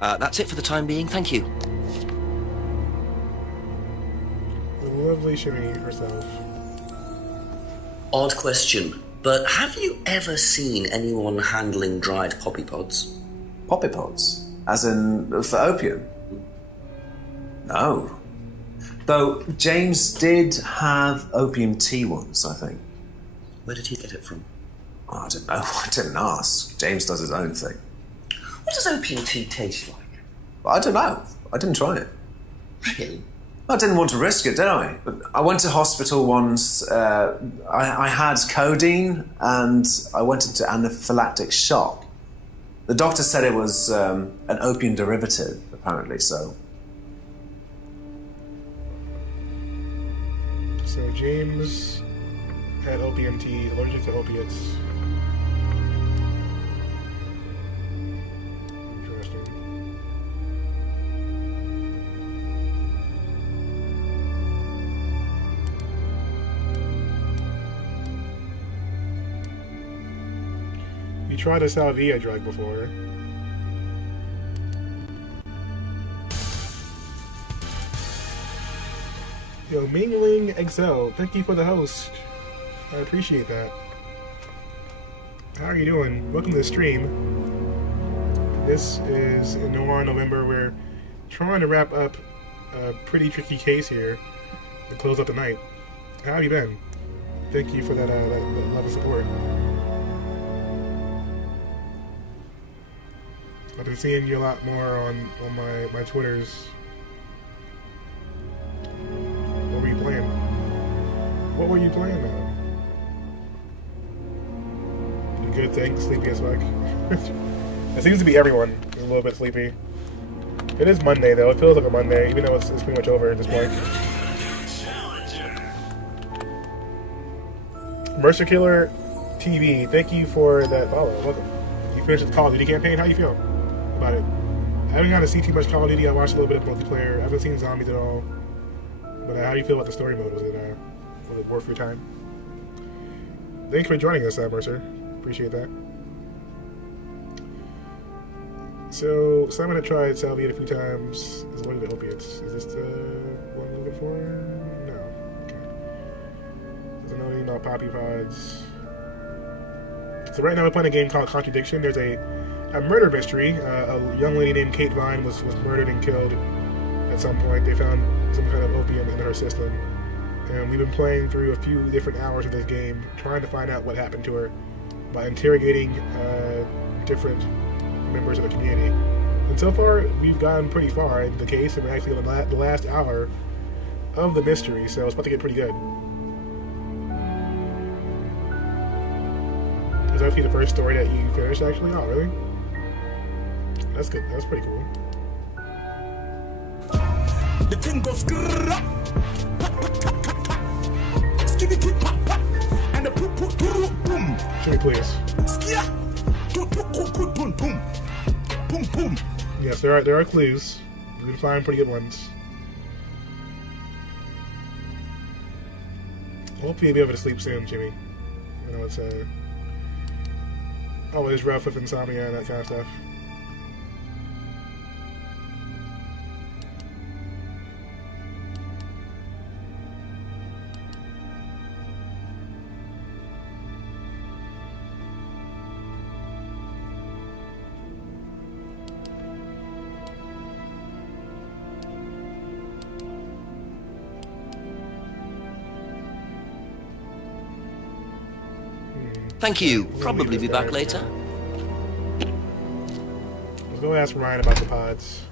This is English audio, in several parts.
That's it for the time being. Thank you. The lovely Shimmy herself. Odd question, but have you ever seen anyone handling dried poppy pods? Poppy pods? As in, for opium? No. Though James did have opium tea once, I think. Where did he get it from? Oh, I don't know. I didn't ask. James does his own thing. What does opium tea taste like? I don't know. I didn't try it. Really? I didn't want to risk it, did I? But I went to hospital once. I had codeine and I went into anaphylactic shock. The doctor said it was an opium derivative, apparently, so... So James had opium tea, allergic to opiates. Interesting. You tried a salvia drug before. Yo, Mingling XL, thank you for the host. I appreciate that. How are you doing? Welcome to the stream. This is in Noir November. We're trying to wrap up a pretty tricky case here to close up the night. How have you been? Thank you for that love and support. I've been seeing you a lot more on my Twitters. What were you playing? What were you playing now? You good thing? Sleepy as fuck? It seems to be everyone is a little bit sleepy. It is Monday though. It feels like a Monday, even though it's pretty much over at this point. Mercer Killer TV, thank you for that follow. Welcome. You finished the Call of Duty campaign? How you feel about it? I haven't got to see too much Call of Duty. I watched a little bit of multiplayer. I haven't seen zombies at all. But how do you feel about the story mode? Was it worth your time? Thanks for joining us, Mercer. Appreciate that. So, Simon had tried salvia a few times. Is one of the opiates. Is this the one I'm looking for? No. Okay. Doesn't know any about poppy pods. So right now we're playing a game called Contradiction. There's a murder mystery. A young lady named Kate Vine was murdered and killed at some point. They found some kind of opium in her system. And we've been playing through a few different hours of this game, trying to find out what happened to her by interrogating different members of the community. And so far, we've gotten pretty far in the case, and we're actually on the last hour of the mystery, so it's about to get pretty good. Is that actually the first story that you finished, actually? Oh, really? That's good. That's pretty cool. The thing goes and the boom. Show me, please. Boom, boom. Yes, there are clues. We've been finding pretty good ones. Hopefully you'll be able to sleep soon, Jimmy. I know it's always rough with insomnia and that kind of stuff. Thank you. Probably be back later. Let's go ask Ryan about the pods.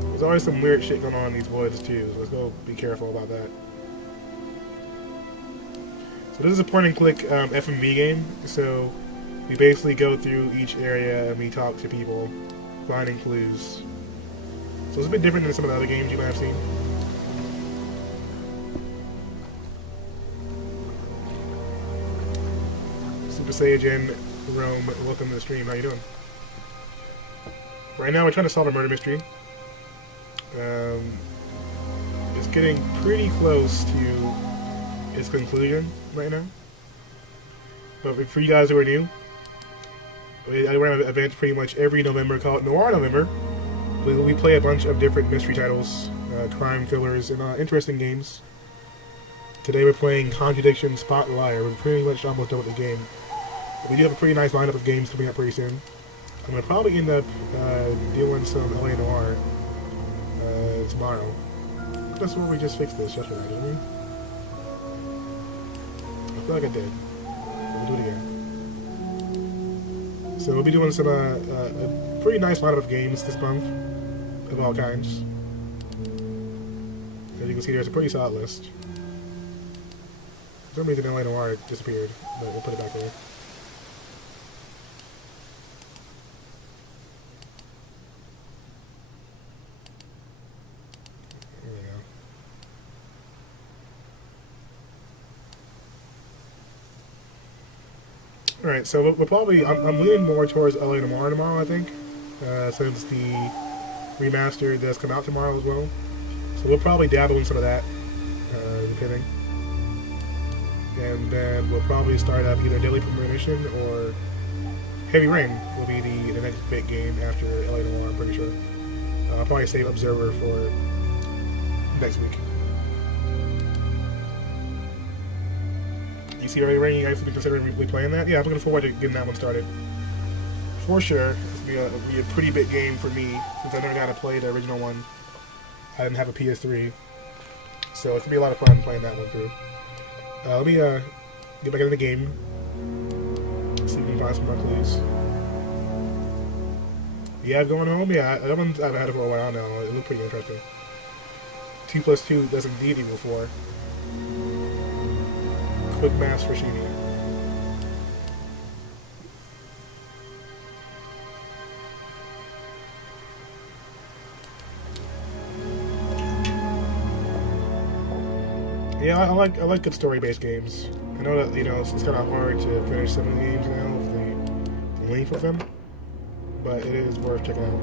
There's always some weird shit going on in these woods too, so let's go be careful about that. So this is a point and click FMV game, so we basically go through each area and we talk to people, finding clues. So it's a bit different than some of the other games you might have seen. Super Saiyan Rome, welcome to the stream. How you doing? Right now we're trying to solve a murder mystery. It's getting pretty close to its conclusion right now. But for you guys who are new, I run events pretty much every November called Noir November. We play a bunch of different mystery titles, crime thrillers, and interesting games. Today we're playing Contradiction Spot Liar. We're pretty much almost done with the game. But we do have a pretty nice lineup of games coming up pretty soon. I'm going to probably end up doing some LA Noir tomorrow. That's where we just fixed this yesterday, didn't we? I feel like I did. We'll do it again. So we'll be doing some a pretty nice lineup of games this month, of all kinds. As you can see, there's a pretty solid list. For some reason, LA Noir disappeared, but we'll put it back there. There we go. Alright, so we're probably, I'm leaning more towards LA Noir tomorrow, I think, since the remaster does come out tomorrow as well. So we'll probably dabble in some of that, depending. And then we'll probably start up either Deadly Premonition or Heavy Rain will be the next big game after LA Noir, I'm pretty sure. I'll probably save Observer for next week. You see Heavy Rain, you guys be considering replaying that? Yeah, I'm looking forward to getting that one started. For sure, it's going to be a pretty big game for me, since I never got to play the original one. I didn't have a PS3. So it's going to be a lot of fun playing that one through. Let me get back into the game. See if we can find some more clues. Yeah, going home? Yeah, that one I've had it for a while now. It looked pretty interesting. 2 plus 2 does indeed equal 4. Quick maths for Sheeny. Yeah, I like good story-based games. I know that it's kind of hard to finish some of the games now with the length of them, but it is worth checking out.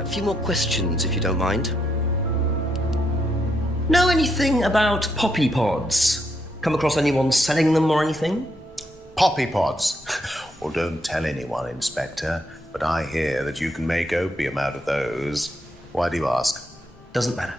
A few more questions, if you don't mind. Know anything about poppy pods? Come across anyone selling them or anything? Poppy pods. Well, don't tell anyone, Inspector, but I hear that you can make opium out of those. Why do you ask? Doesn't matter.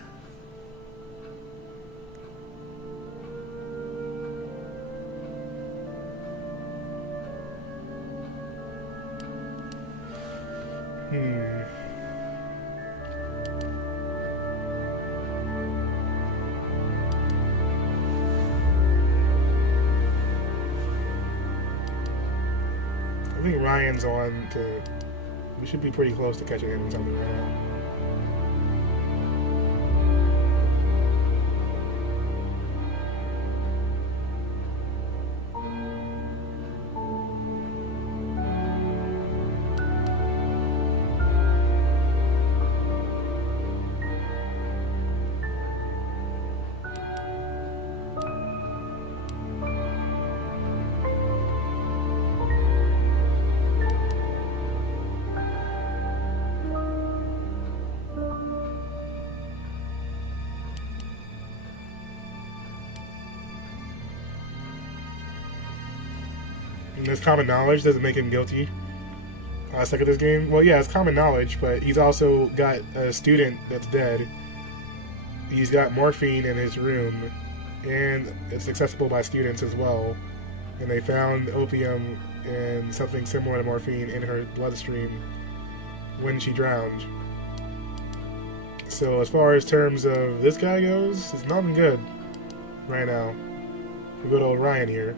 I think Ryan's on to... We should be pretty close to catching him in something right now. And this common knowledge doesn't make him guilty. Stuck at this game. Well, yeah, it's common knowledge, but he's also got a student that's dead. He's got morphine in his room, and it's accessible by students as well. And they found opium and something similar to morphine in her bloodstream when she drowned. So as far as terms of this guy goes, it's nothing good right now. For good old Ryan here.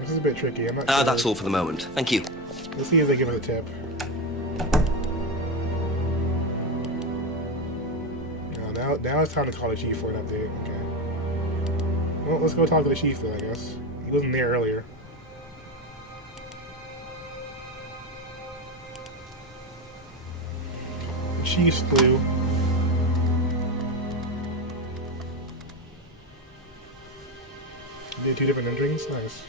This is a bit tricky. I'm not sure. That's all for the moment. Thank you. Let's see if they give us a tip. Now it's time to call the chief for an update. Okay. Well, let's go talk to the chief then, I guess. He wasn't there earlier. Chief's clue. Did 2 different endings? Nice.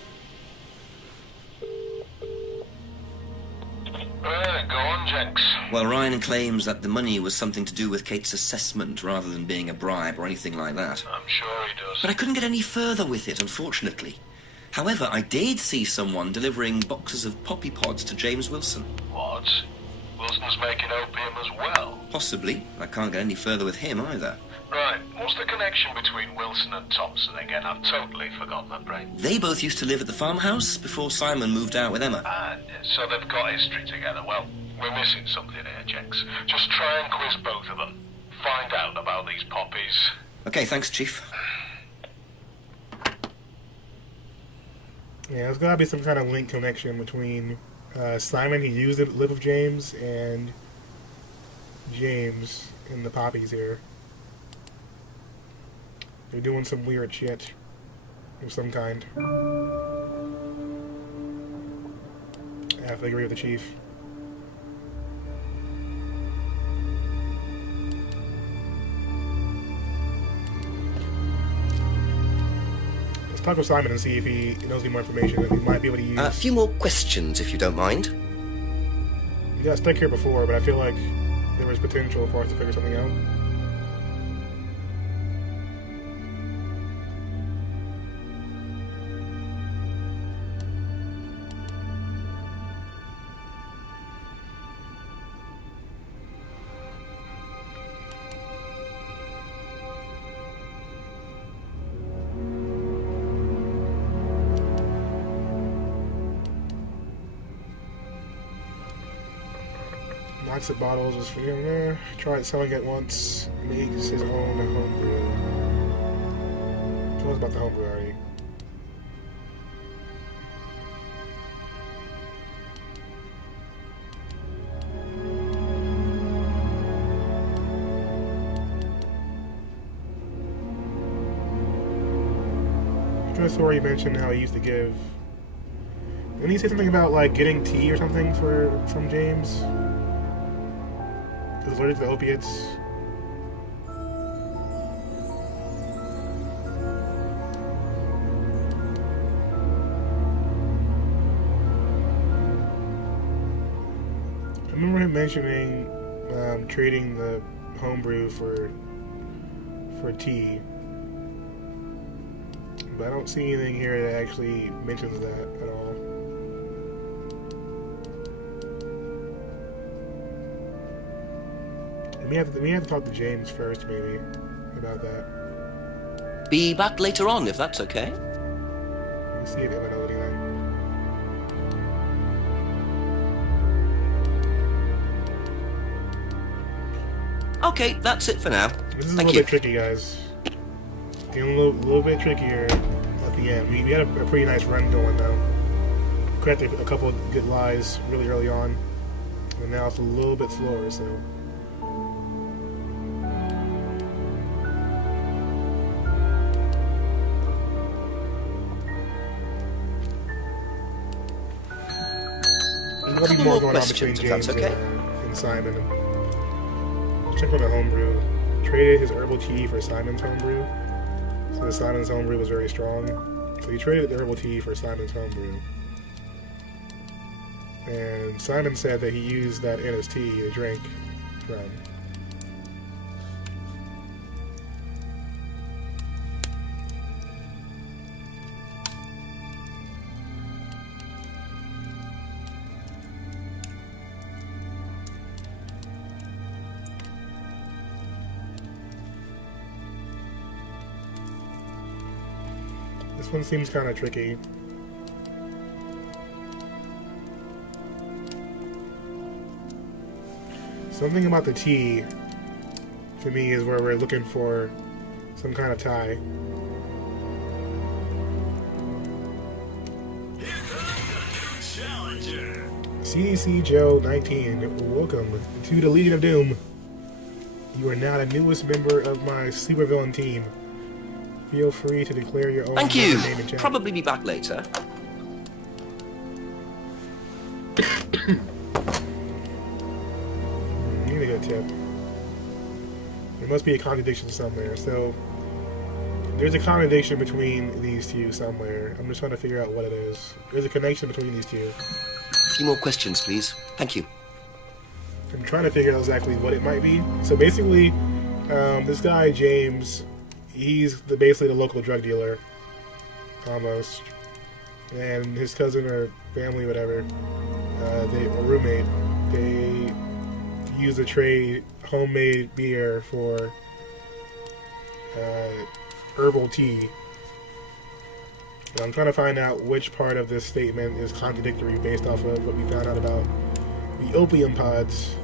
Go on, Jenks. Well, Ryan claims that the money was something to do with Kate's assessment rather than being a bribe or anything like that. I'm sure he does. But I couldn't get any further with it, unfortunately. However, I did see someone delivering boxes of poppy pods to James Wilson. What? Wilson's making opium as well? Possibly. I can't get any further with him either. Right. What's the connection between Wilson and Thompson again? I've totally forgotten that brain. They both used to live at the farmhouse before Simon moved out with Emma. So they've got history together. Well, we're missing something here, Jenks. Just try and quiz both of them. Find out about these poppies. Okay, thanks, Chief. Yeah, there's gotta be some kind of link connection between Simon, he used to live with James, and James and the poppies here. They're doing some weird shit of some kind. I have to agree with the Chief. Let's talk with Simon and see if he knows any more information that we might be able to use. A few more questions, if you don't mind. We got stuck here before, but I feel like there was potential for us to figure something out. Lots of bottles was for him there. Tried selling it once. Makes his own homebrew. Tell us about the homebrew already. The story mentioned how he used to give. Didn't he say something about like getting tea or something from James? Because he's allergic to the opiates. I remember him mentioning trading the homebrew for tea. But I don't see anything here that actually mentions that at all. We have to talk to James first, maybe, about that. Be back later on, if that's okay. Let's see if Emma knows anything. Okay, that's it for now. This is a Thank little you. bit tricky, guys. Getting a little bit trickier at the end. We had a pretty nice run going, though. Corrected a couple of good lies really early on. And now it's a little bit slower, so... There's couple more questions, if that's okay. And Simon. Check out the homebrew. Traded his herbal tea for Simon's homebrew. So Simon's homebrew was very strong. So he traded the herbal tea for Simon's homebrew. And Simon said that he used that in his tea to drink from. This one seems kind of tricky. Something about the tea, to me, is where we're looking for some kind of tie. CDC Joe 19, welcome to the Legion of Doom. You are now the newest member of my supervillain team. Feel free to declare your own Thank you. name and chat. Probably be back later. Need a good tip. There must be a contradiction somewhere. So there's a contradiction between these two somewhere. I'm just trying to figure out what it is. There's a connection between these two. A few more questions, please. Thank you. I'm trying to figure out exactly what it might be. So basically, this guy, James, he's basically the local drug dealer. Almost. And his cousin or family, whatever, they a roommate, they use to trade homemade beer for herbal tea. And I'm trying to find out which part of this statement is contradictory based off of what we found out about the opium pods.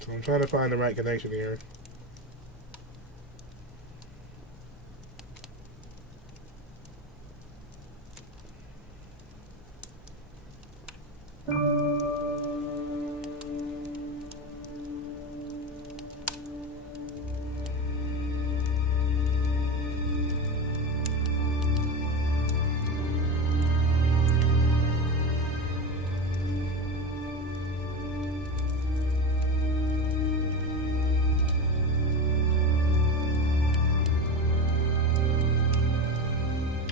So I'm trying to find the right connection here.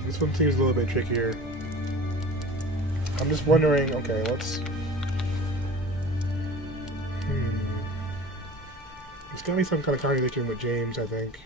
This one seems a little bit trickier. I'm just wondering, okay, let's... There's gotta be some kind of contradiction with James, I think.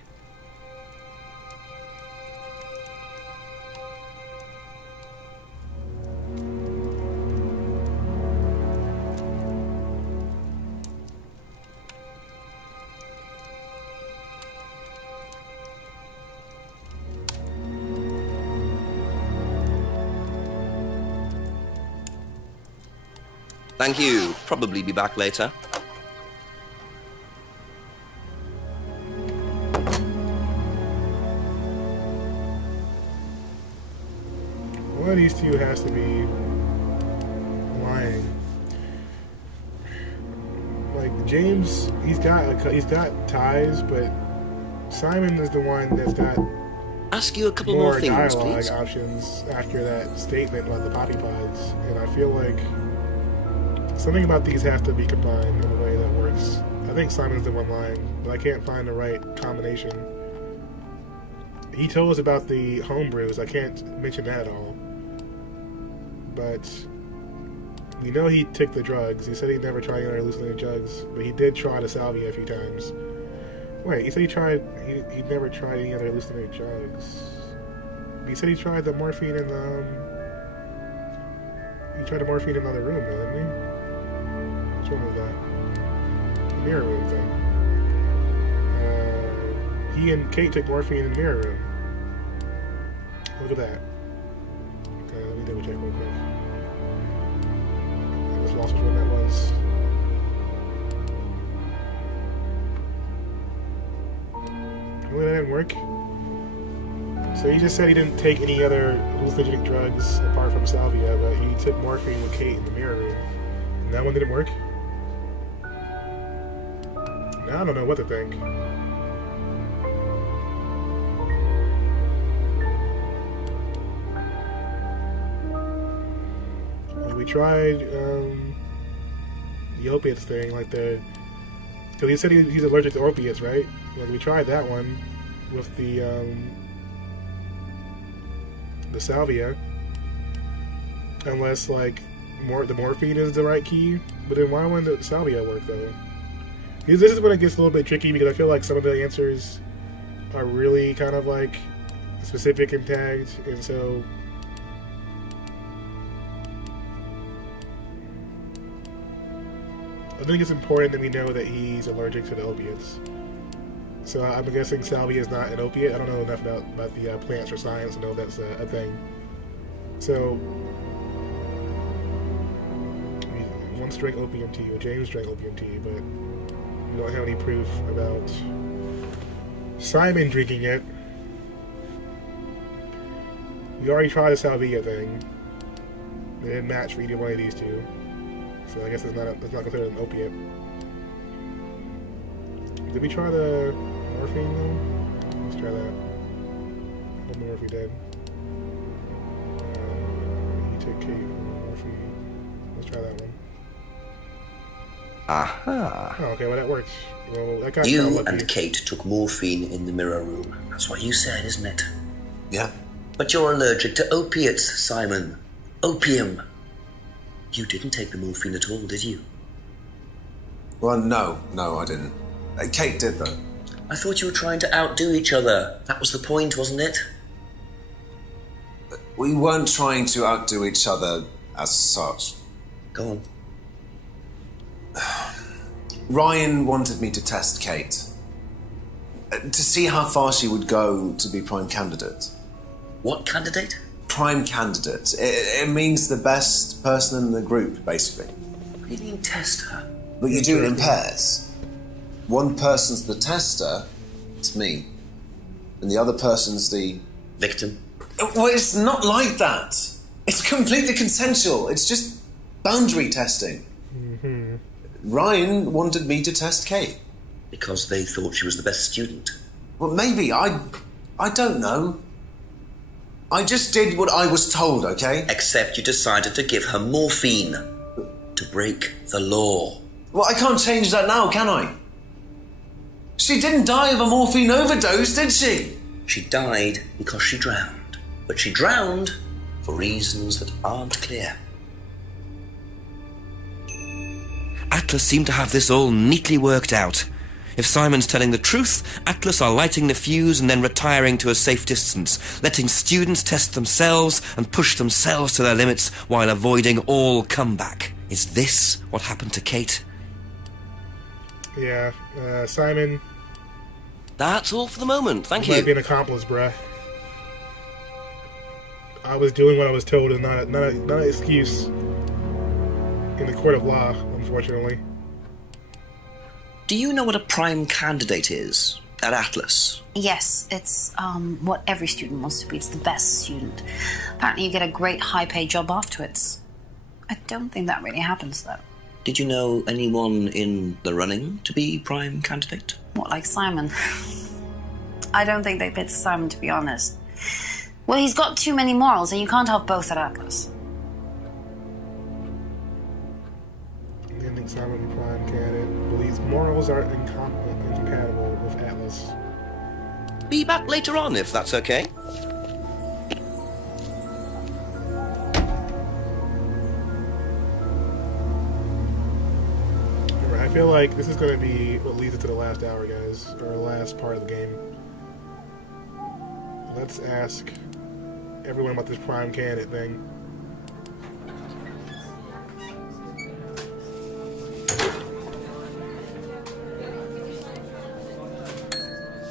Thank you. Probably be back later. One of these two has to be lying. Like James, he's got ties, but Simon is the one that's got Ask you a couple more more things, dialogue please. options after that statement about the poppy pods, and I feel like something about these have to be combined in a way that works. I think Simon's the one lying, but I can't find the right combination. He told us about the homebrews. I can't mention that at all. But we know he took the drugs. He said he never tried any other hallucinating drugs, but he did try the salvia a few times. Wait, he said he never tried any other hallucinating drugs. He said he tried the morphine in the he tried the morphine in another room, though, didn't he? Which one was that? The mirror room thing. He and Kate took morphine in the mirror room. Look at that. Okay, let me double check real quick. I just lost which one that was. Really, that didn't work? So he just said he didn't take any other hallucinogenic drugs apart from salvia, but he took morphine with Kate in the mirror room. And that one didn't work? Now I don't know what to think. We tried the opiates thing, like because he said he's allergic to opiates, right? Like we tried that one with the salvia, unless like the morphine is the right key. But then why wouldn't the salvia work though? This is when it gets a little bit tricky because I feel like some of the answers are really kind of like specific and tagged, and so I think it's important that we know that he's allergic to the opiates. So I'm guessing salvia is not an opiate. I don't know enough about the plants or science to know that's a thing. So we once drank opium tea, or James drank opium tea, but we don't have any proof about Simon drinking it. We already tried the Salvia thing. They didn't match for either one of these two. So I guess it's not considered an opiate. Did we try the morphine though? Let's try that. I don't remember if we did. You take Kate morphine. Let's try that one. Aha. Oh, okay, well that works. Well, that got You lucky. and Kate took morphine in the mirror room. That's what you said, isn't it? Yeah. But you're allergic to opiates, Simon. Opium. You didn't take the morphine at all, did you? Well, no, I didn't. Kate did, though. I thought you were trying to outdo each other. That was the point, wasn't it? We weren't trying to outdo each other as such. Go on. Ryan wanted me to test Kate. To see how far she would go to be prime candidate. What candidate? Prime candidate. It means the best person in the group, basically. What do you mean test her? But you do it in pairs. One person's the tester, it's me. And the other person's the... Victim. Well, it's not like that. It's completely consensual. It's just boundary testing. Mm-hmm. Ryan wanted me to test Kate. Because they thought she was the best student. Well, maybe. I don't know. I just did what I was told, okay? Except you decided to give her morphine. To break the law. Well, I can't change that now, can I? She didn't die of a morphine overdose, did she? She died because she drowned. But she drowned for reasons that aren't clear. Atlas seem to have this all neatly worked out. If Simon's telling the truth, Atlas are lighting the fuse and then retiring to a safe distance, letting students test themselves and push themselves to their limits while avoiding all comeback. Is this what happened to Kate? Yeah, Simon That's all for the moment. Thank might be you. an accomplice, bruh. I was doing what I was told is not an excuse in the court of law, unfortunately. Do you know what a prime candidate is at Atlas? Yes, it's what every student wants to be. It's the best student. Apparently you get a great high-paid job afterwards. I don't think that really happens, though. Did you know anyone in the running to be prime candidate? What, like Simon? I don't think they picked Simon, to be honest. Well, he's got too many morals, and you can't have both at Atlas. I think Simon will be prime candidate. Believes morals are incompatible with Atlas. Be back later on if that's okay. I feel like this is going to be what leads into the last hour, guys, or the last part of the game. Let's ask everyone about this prime candidate thing.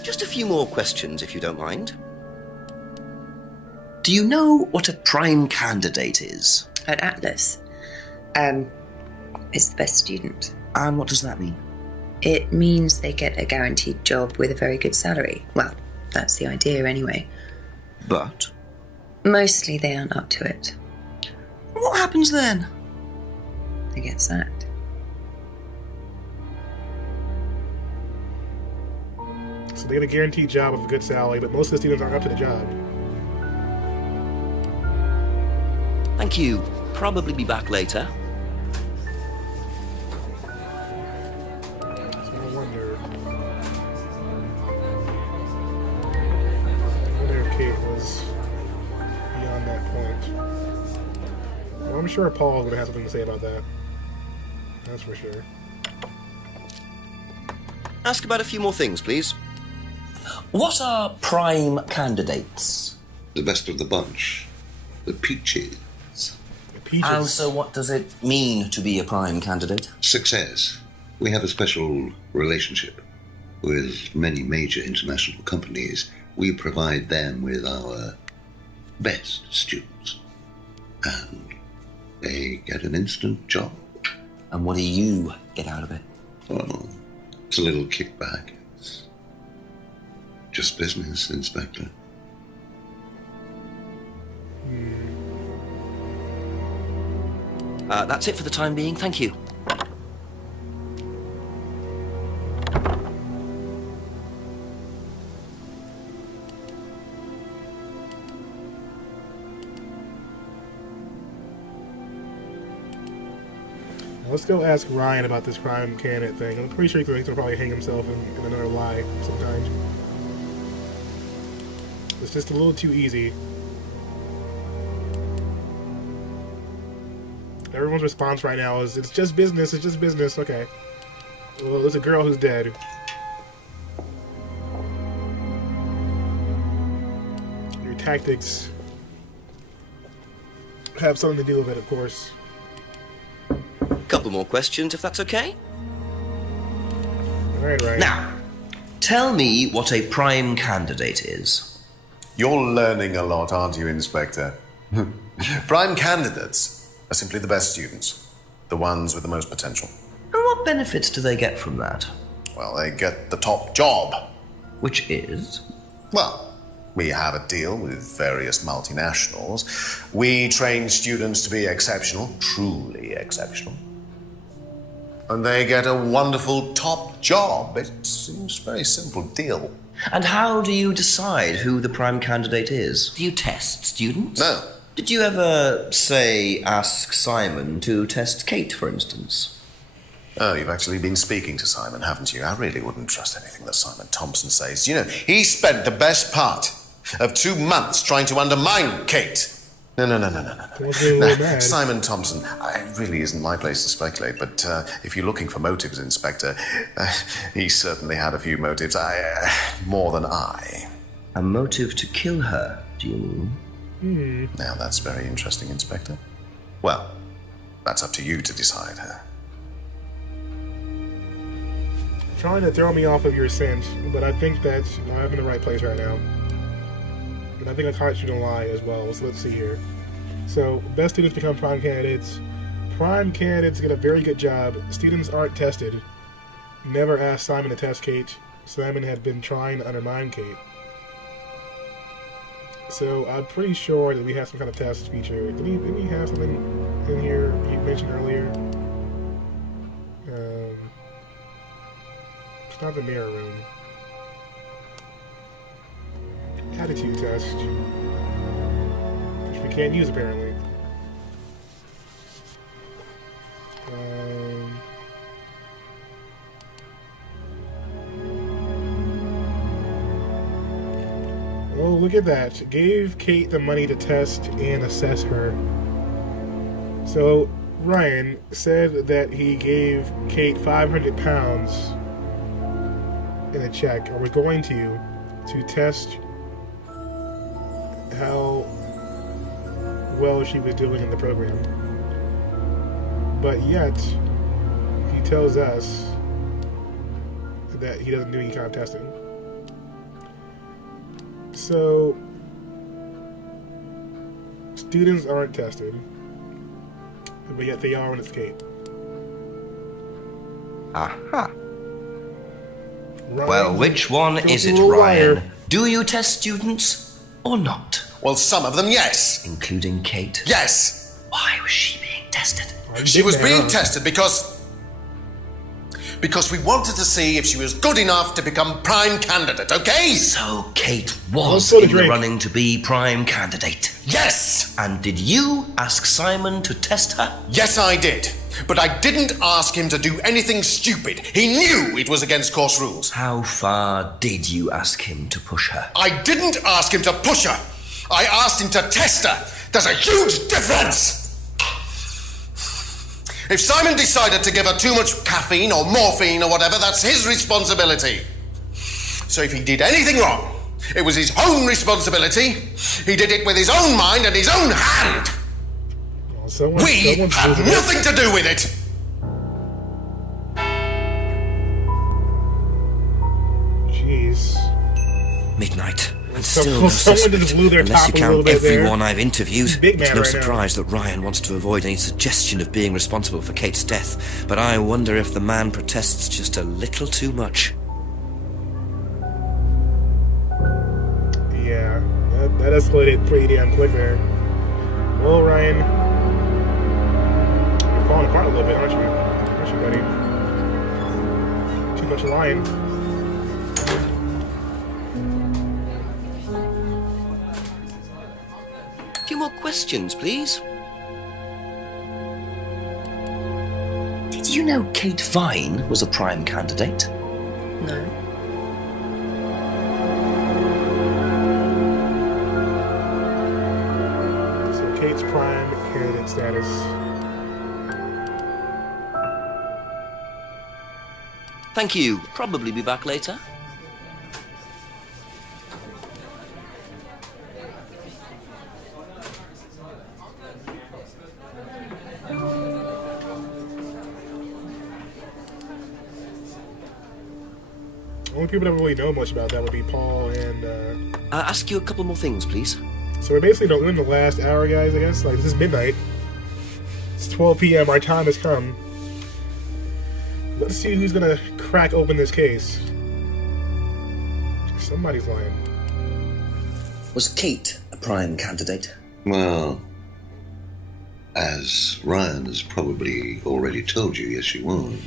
Just a few more questions, if you don't mind. Do you know what a prime candidate is? At Atlas, it's the best student. And what does that mean? It means they get a guaranteed job with a very good salary. Well, that's the idea anyway. But Mostly they aren't up to it. what happens then? They get sacked. So they get a guaranteed job with a good salary, but most of the students aren't up to the job. Thank you. Probably be back later. So I wonder if Kate was beyond that point. Well, I'm sure Paul's going to have something to say about that. That's for sure. Ask about a few more things, please. What are prime candidates? The best of the bunch. The peaches. The peaches. And so what does it mean to be a prime candidate? Success. We have a special relationship with many major international companies. We provide them with our best students. And they get an instant job. And what do you get out of it? Well, it's a little kickback. It's just business, Inspector. That's it for the time being, thank you. Let's go ask Ryan about this prime candidate thing. I'm pretty sure he's gonna probably hang himself in another lie sometimes. It's just a little too easy. Everyone's response right now is, it's just business, it's just business. Okay. Well, there's a girl who's dead. Your tactics have something to do with it, of course. Couple more questions, if that's okay? Alright, right. Now, tell me what a prime candidate is. You're learning a lot, aren't you, Inspector? Prime candidates are simply the best students, the ones with the most potential. And what benefits do they get from that? Well, they get the top job. Which is? Well, we have a deal with various multinationals. We train students to be exceptional, truly exceptional. And they get a wonderful top job. It seems a very simple deal. And how do you decide who the prime candidate is? Do you test students? No. Did you ever, say, ask Simon to test Kate, for instance? Oh, you've actually been speaking to Simon, haven't you? I really wouldn't trust anything that Simon Thompson says. You know, he spent the best part of 2 months trying to undermine Kate. No. Simon Thompson, it really isn't my place to speculate, but if you're looking for motives, Inspector, he certainly had a few motives, more than I. A motive to kill her, do you mean? Now that's very interesting, Inspector. Well, that's up to you to decide. Trying to throw me off of your scent, but I think that I'm in the right place right now. And I think I caught you in a lie as well, so let's see here. So, best students become prime candidates. Prime candidates get a very good job. Students aren't tested. Never asked Simon to test Kate. Simon had been trying to undermine Kate. So, I'm pretty sure that we have some kind of test feature. Didn't we have something in here you mentioned earlier? It's not the mirror room. Attitude test, which we can't use apparently. Oh, look at that. Gave Kate the money to test and assess her. So, Ryan said that he gave Kate £500 in a check. Are we going to test how well she was doing in the program? But yet, he tells us that he doesn't do any kind of testing. So, students aren't tested, but yet they are when it's Kate. Aha. Ryan, Well, which one is it, Ryan? Do you test students or not? Well, some of them, yes. Including Kate? Yes. Why was she being tested? She was being tested because we wanted to see if she was good enough to become prime candidate, okay? So Kate was in the running to be prime candidate? Yes! And did you ask Simon to test her? Yes, I did. But I didn't ask him to do anything stupid. He knew it was against course rules. How far did you ask him to push her? I didn't ask him to push her. I asked him to test her. There's a huge difference! If Simon decided to give her too much caffeine or morphine or whatever, that's his responsibility. So if he did anything wrong, it was his own responsibility. He did it with his own mind and his own hand. We have nothing to do with it. Jeez. Midnight. And still no someone just blew their unless top you a little count bit there. everyone I've interviewed. Big It's man no right now. surprise that Ryan wants to avoid any suggestion of being responsible for Kate's death, but I wonder if the man protests just a little too much. Yeah, that escalated pretty damn quick there. Well, Ryan, you're falling apart a little bit, aren't you? Aren't you, buddy? Too much lying. A few more questions, please. Did you know Kate Vine was a prime candidate? No. So Kate's prime candidate status. Thank you. Probably be back later. Only people that don't really know much about that would be Paul and, Ask you a couple more things, please. So we're basically in the last hour, guys, I guess. Like, this is midnight. It's 12 p.m. Our time has come. Let's see who's gonna crack open this case. Somebody's lying. Was Kate a prime candidate? Well, as Ryan has probably already told you, yes, she was.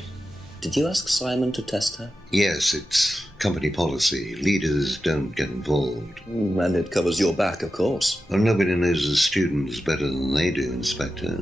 Did you ask Simon to test her? Yes, it's company policy. Leaders don't get involved. And it covers your back, of course. Well, nobody knows the students better than they do, Inspector.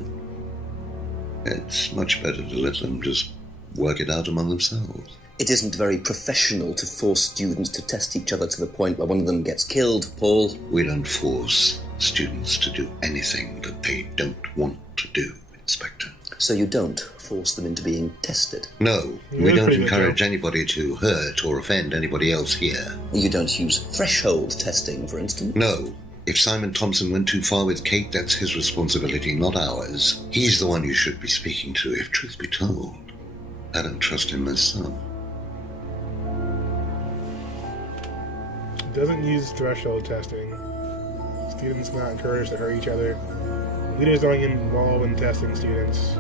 It's much better to let them just work it out among themselves. It isn't very professional to force students to test each other to the point where one of them gets killed, Paul. We don't force students to do anything that they don't want to do, Inspector. So you don't force them into being tested? No, we don't encourage anybody to hurt or offend anybody else here. You don't use threshold testing, for instance? No. If Simon Thompson went too far with Kate, that's his responsibility, not ours. He's the one you should be speaking to, if truth be told. I don't trust him myself. Doesn't use threshold testing. Students not encouraged to hurt each other. Leaders don't get involved in testing students.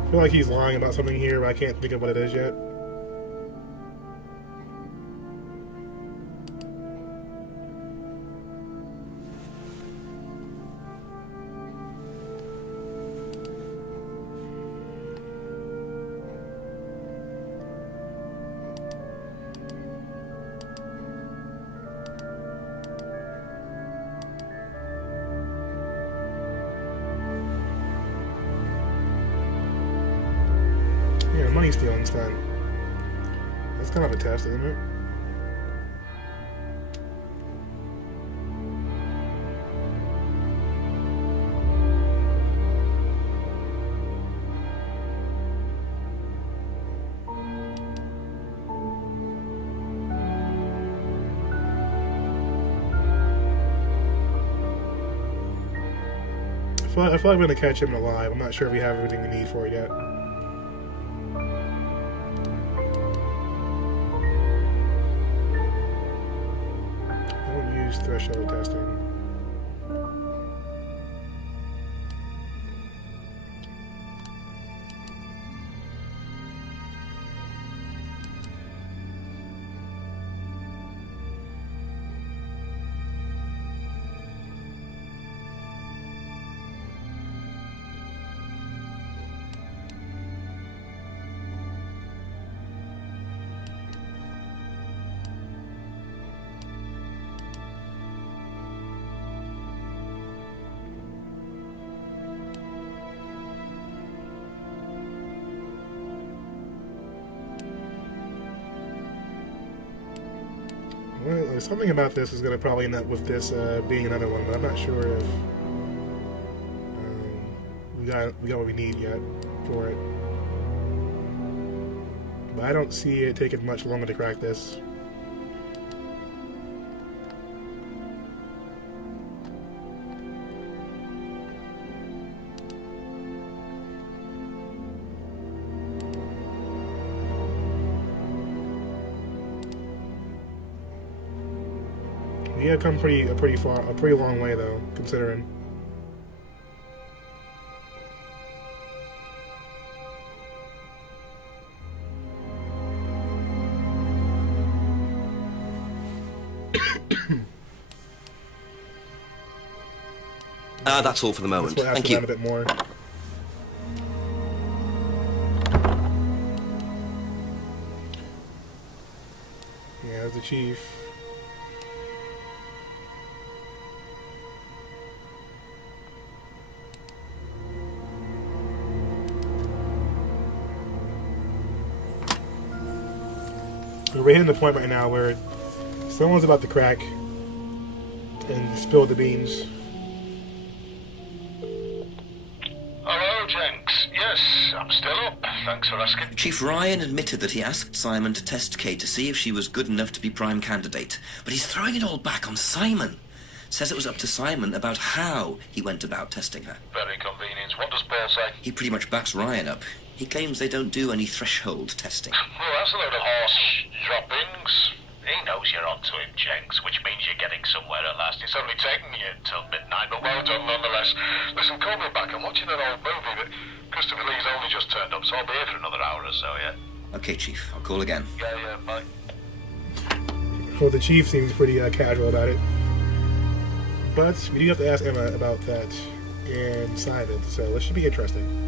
I feel like he's lying about something here, but I can't think of what it is yet. Yeah, money stealing stunt. That's kind of a test, isn't it? I feel like we're gonna catch him alive. I'm not sure if we have everything we need for it yet. Don't use threshold testing. Well, something about this is going to probably end up with this being another one, but I'm not sure if we got what we need yet for it. But I don't see it taking much longer to crack this. We have come a pretty long way though, considering. That's all for the moment. We'll ask Thank around you. a bit more. Yeah, that's the chief. We're hitting the point right now where someone's about to crack and spill the beans. Hello, Jenks. Yes, I'm still up. Thanks for asking. Chief Ryan admitted that he asked Simon to test Kate to see if she was good enough to be prime candidate, but he's throwing it all back on Simon. Says it was up to Simon about how he went about testing her. Very convenient. What does Paul say? He pretty much backs Ryan up. He claims they don't do any threshold testing. Well, that's a load of horse droppings. He knows you're onto him, Jenks, which means you're getting somewhere at last. It's only taken you till midnight, but well done nonetheless. Listen, call me back. I'm watching an old movie, but Christopher Lee's only just turned up, so I'll be here for another hour or so, yeah? Okay, Chief. I'll call again. Yeah, bye. Well, the chief seems pretty casual about it. But we do have to ask Emma about that and Simon, so this should be interesting.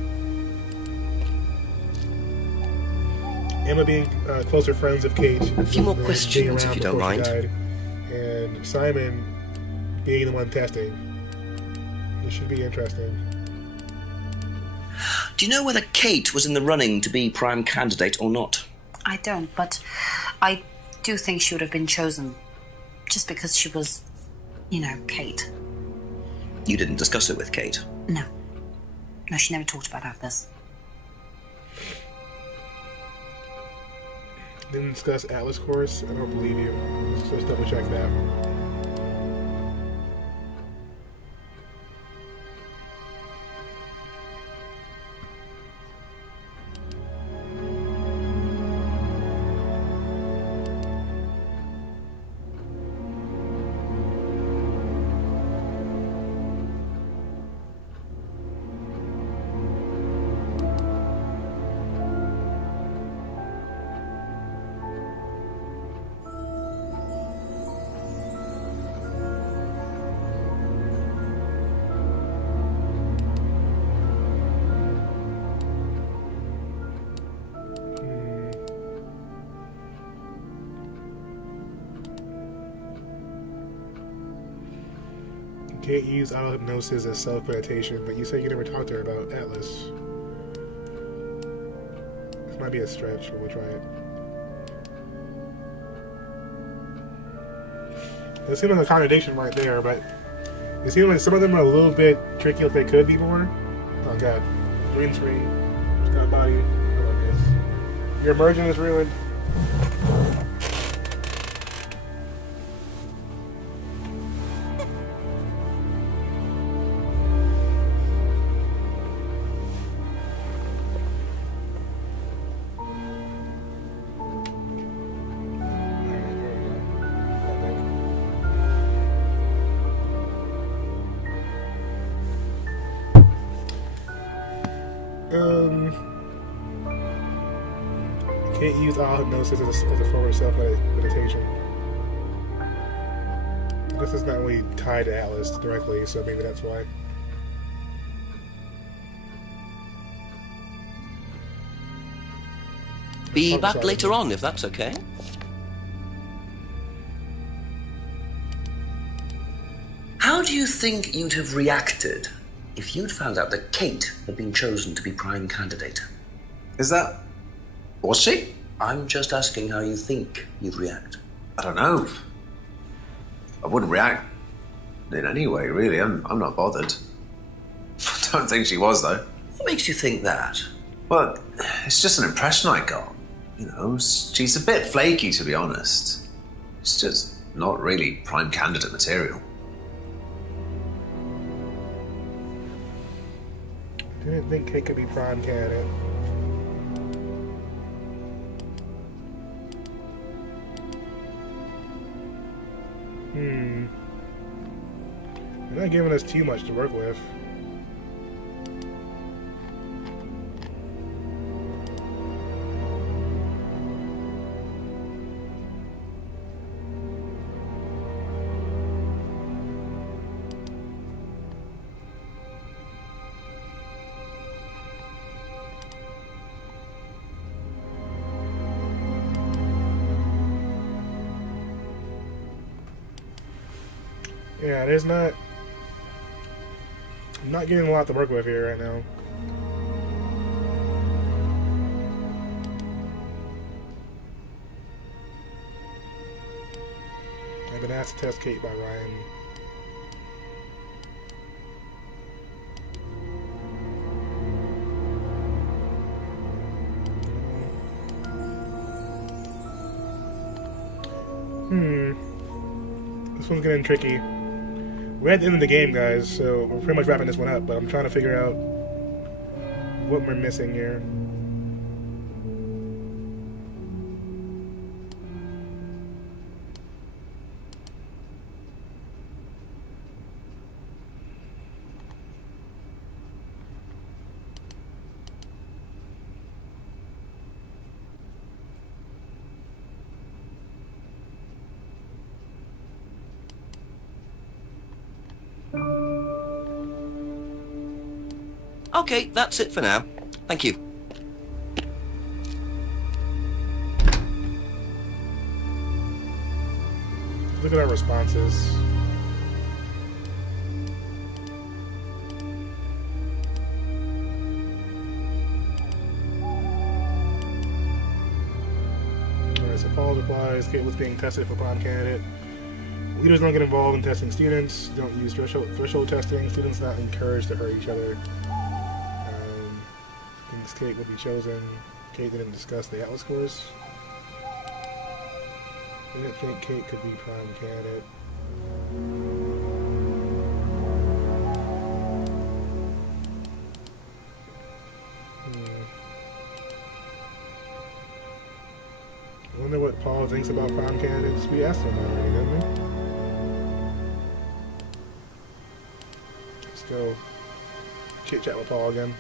Emma being closer friends of Kate. A few more questions, if you don't mind. And Simon being the one testing. This should be interesting. Do you know whether Kate was in the running to be prime candidate or not? I don't, but I do think she would have been chosen just because she was, Kate. You didn't discuss it with Kate? No. No, she never talked about Atlas. Didn't discuss Atlas course? I don't believe you. Let's double check that. Can't use auto-hypnosis as self-meditation, but you said you never talked to her about Atlas. This might be a stretch, but we'll try it. It seems like a contradiction right there, but it seems like some of them are a little bit tricky if they could be more. Oh god. Green screen. Scott body. How about this? Your immersion is ruined. Can't use auto-hypnosis as a form of self-meditation. This is not really tied to Atlas directly, so maybe that's why. Be back later on, if that's okay. How do you think you'd have reacted if you'd found out that Kate had been chosen to be prime candidate? Was she? I'm just asking how you think you'd react. I don't know. I wouldn't react in any way, really. I'm not bothered. I don't think she was, though. What makes you think that? Well, it's just an impression I got. She's a bit flaky, to be honest. It's just not really prime candidate material. Didn't think Kate could be prime candidate. They're not giving us too much to work with. Yeah, there's not... I'm not getting a lot to work with here right now. I've been asked to test Kate by Ryan. This one's getting tricky. We're at the end of the game, guys, so we're pretty much wrapping this one up, but I'm trying to figure out what we're missing here. Okay, that's it for now. Thank you. Look at our responses. Alright, so Paul's replies, Kate was being tested for prom candidate. Leaders don't get involved in testing students. Don't use threshold testing. Students not encouraged to hurt each other. Thinks Kate would be chosen. Kate didn't discuss the Atlas scores. Didn't think Kate could be prime candidate. I wonder what Paul thinks about prime candidates. We asked him already, didn't we? Let's go chit chat with Paul again.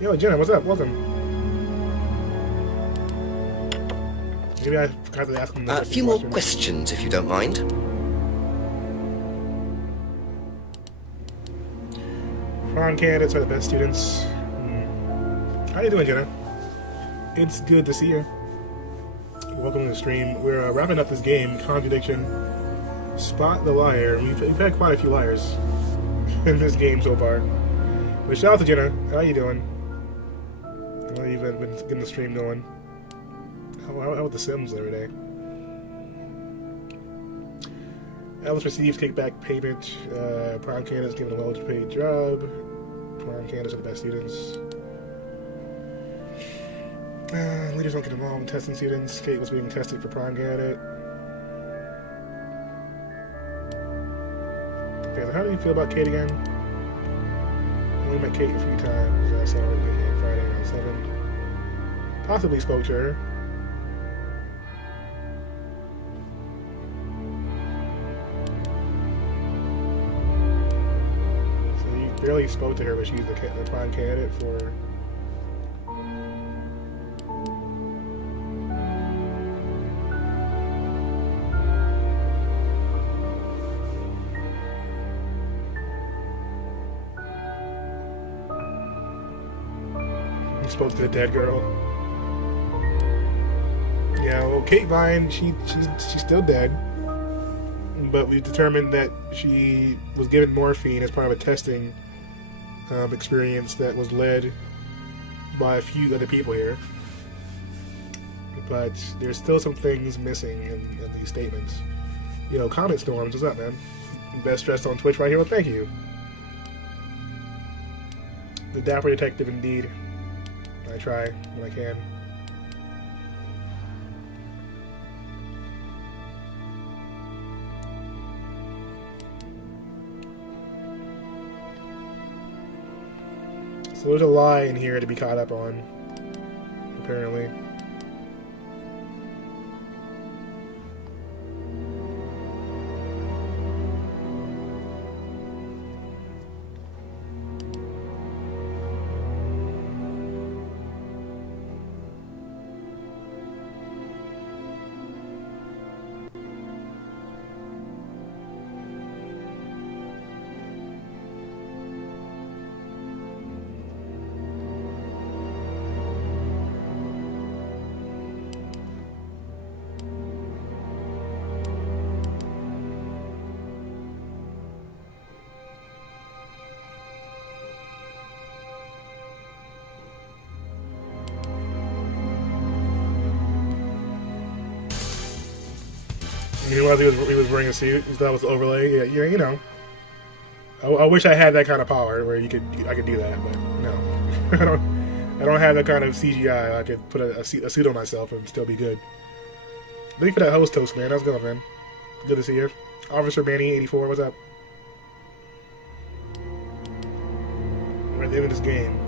Yo, Jenna, what's up? Welcome. Maybe I forgot to ask him A few more questions, if you don't mind. Prom candidates are the best students. How you doing, Jenna? It's good to see you. Welcome to the stream. We're wrapping up this game, Contradiction. Spot the liar. We've had quite a few liars in this game so far. But shout out to Jenna. How you doing? I know you've been getting the stream going. How about the Sims every day? Elvis receives kickback payment. Prime candidates given a well-paid job. Prime candidates are the best students. Leaders don't get involved in testing students. Kate was being tested for prime candidate. Okay, so how do you feel about Kate again? I only met Kate a few times. I saw her again Friday around 7. Possibly spoke to her. So you barely spoke to her, but she's the prime candidate for... spoke to the dead girl. Yeah, well, Kate Vine, she's still dead, but we've determined that she was given morphine as part of a testing experience that was led by a few other people here. But there's still some things missing in these statements. Yo, Comment Storms, what's up, man? Best dressed on Twitch right here. Well, thank you. The dapper detective, indeed. I try when I can. So there's a lie in here to be caught up on, apparently. He was wearing a suit. He thought it was the overlay. Yeah, you know. I wish I had that kind of power where I could do that, but no, I don't have that kind of CGI. I could put a suit on myself and still be good. Thank you for that host toast, man. How's it going, man? Good to see you, Officer Manny 84. What's up? We're at the end of this game.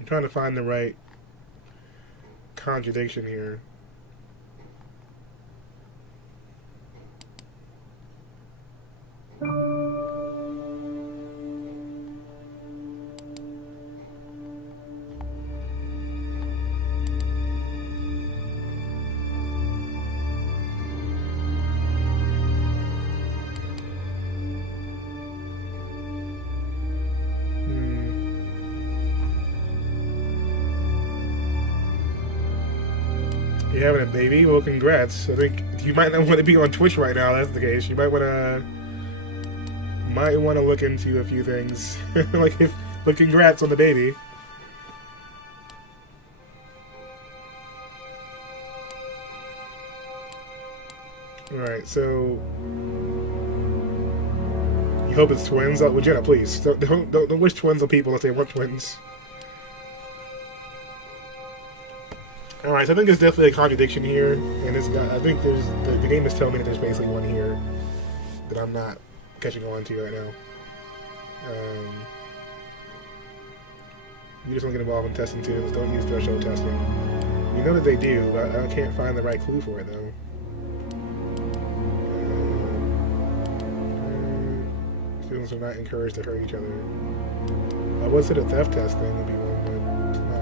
I'm trying to find the right contradiction here. You're having a baby? Well, congrats. I think you might not want to be on Twitch right now. That's the case. You might want to look into a few things. But congrats on the baby. All right, so you hope it's twins. Oh, well, Jenna, please don't wish twins on people unless they want twins. Alright, so I think there's definitely a contradiction here, and I think there's the game is telling me that there's basically one here that I'm not catching on to right now. You just don't get involved in testing tools, don't use threshold testing. You know that they do, but I can't find the right clue for it though. Students are not encouraged to hurt each other. I would say the theft test thing would be one, but it's not.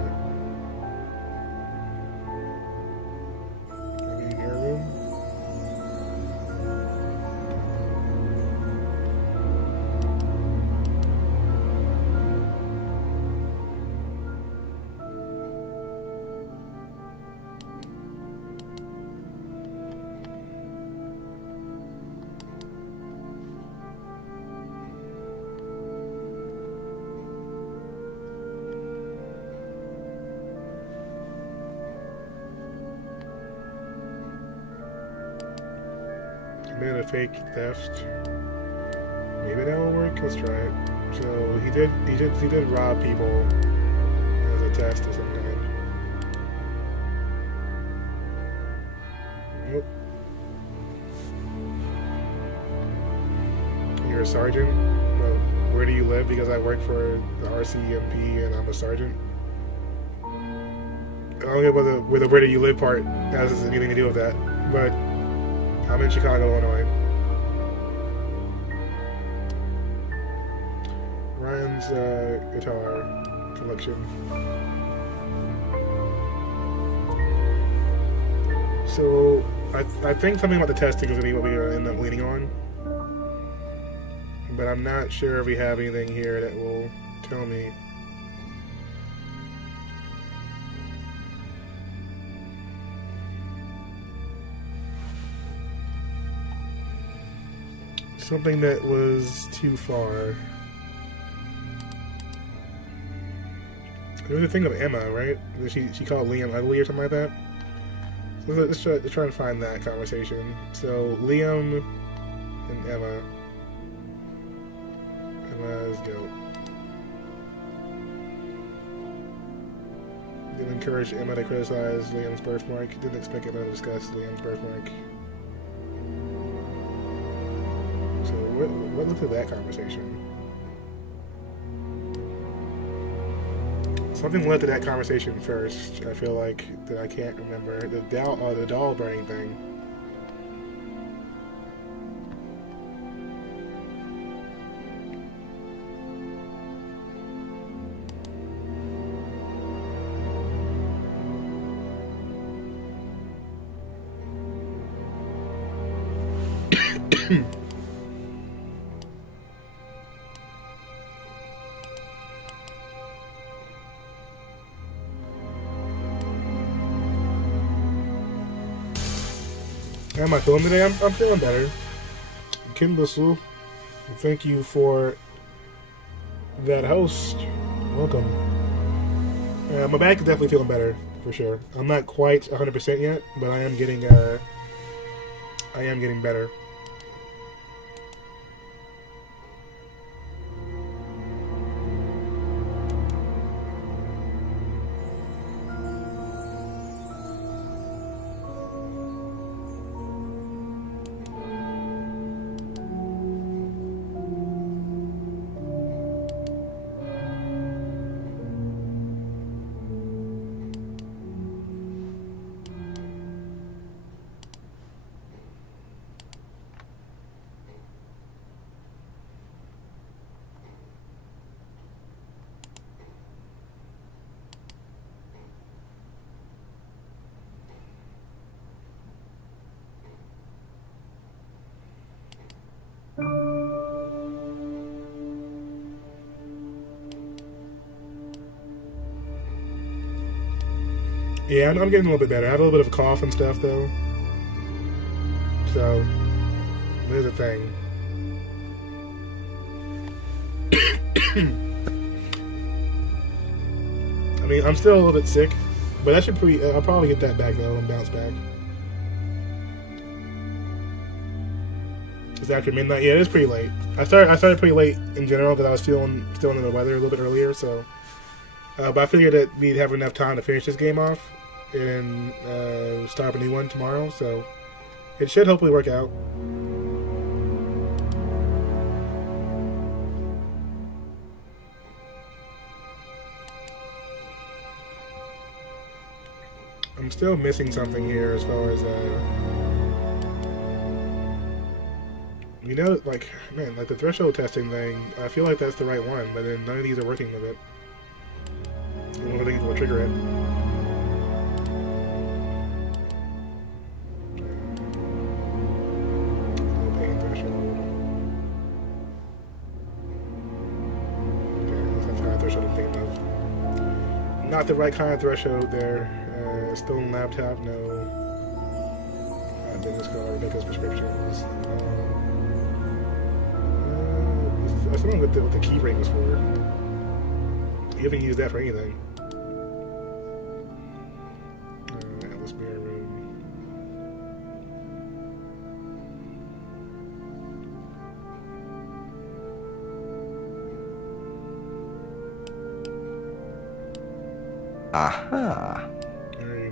A fake theft. Maybe that will work. Let's try it. So he did rob people as a test of some kind. Nope. You're a sergeant? Well, where do you live? Because I work for the RCMP and I'm a sergeant. I don't get where the where do you live part has anything to do with that, but I'm in Chicago, Illinois. Ryan's guitar collection. So, I think something about the testing is going to be what we're going to end up leaning on. But I'm not sure if we have anything here that will tell me. Something that was too far. There was a thing of Emma, right? She called Liam ugly or something like that. So let's try to find that conversation. So Liam and Emma. Let's go. Didn't encourage Emma to criticize Liam's birthmark. Didn't expect Emma to discuss Liam's birthmark. So what led to that conversation? Something led to that conversation first. I feel like that I can't remember the doll burning thing. How am I feeling today? I'm feeling better. Kim Bissell, thank you for that host. Welcome. My back is definitely feeling better, for sure. I'm not quite 100% yet, but I am getting better. Yeah, I'm getting a little bit better. I have a little bit of a cough and stuff, though. So, there's a thing. I mean, I'm still a little bit sick, but I'll probably get that back, though, and bounce back. It's after midnight. Yeah, it is pretty late. I started pretty late in general because I was still under the weather a little bit earlier, so... but I figured that we'd have enough time to finish this game off and start up a new one tomorrow, so it should hopefully work out. I'm still missing something here as far as you know, like, man, like the threshold testing thing, I feel like that's the right one, but then none of these are working with it. I don't think it will trigger it. Low pain threshold. Okay, that's the kind of threshold I'm thinking of. Not the right kind of threshold there. Stolen laptop, no. Business card, ridiculous prescriptions. That's something what the key ring was for. You haven't used that for anything. Atlas Mirror Room. Aha.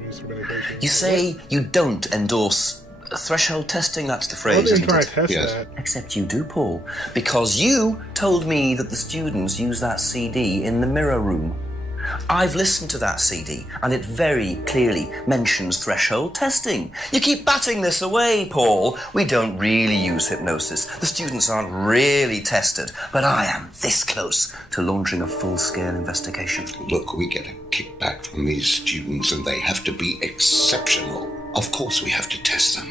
Used for medication. You say you don't endorse threshold testing, that's the phrase, I didn't isn't try it? to test that. Except you do, Paul. Because you told me that the students use that CD in the mirror room. I've listened to that CD, and it very clearly mentions threshold testing. You keep batting this away, Paul. We don't really use hypnosis. The students aren't really tested. But I am this close to launching a full-scale investigation. Look, we get a kickback from these students, and they have to be exceptional. Of course we have to test them.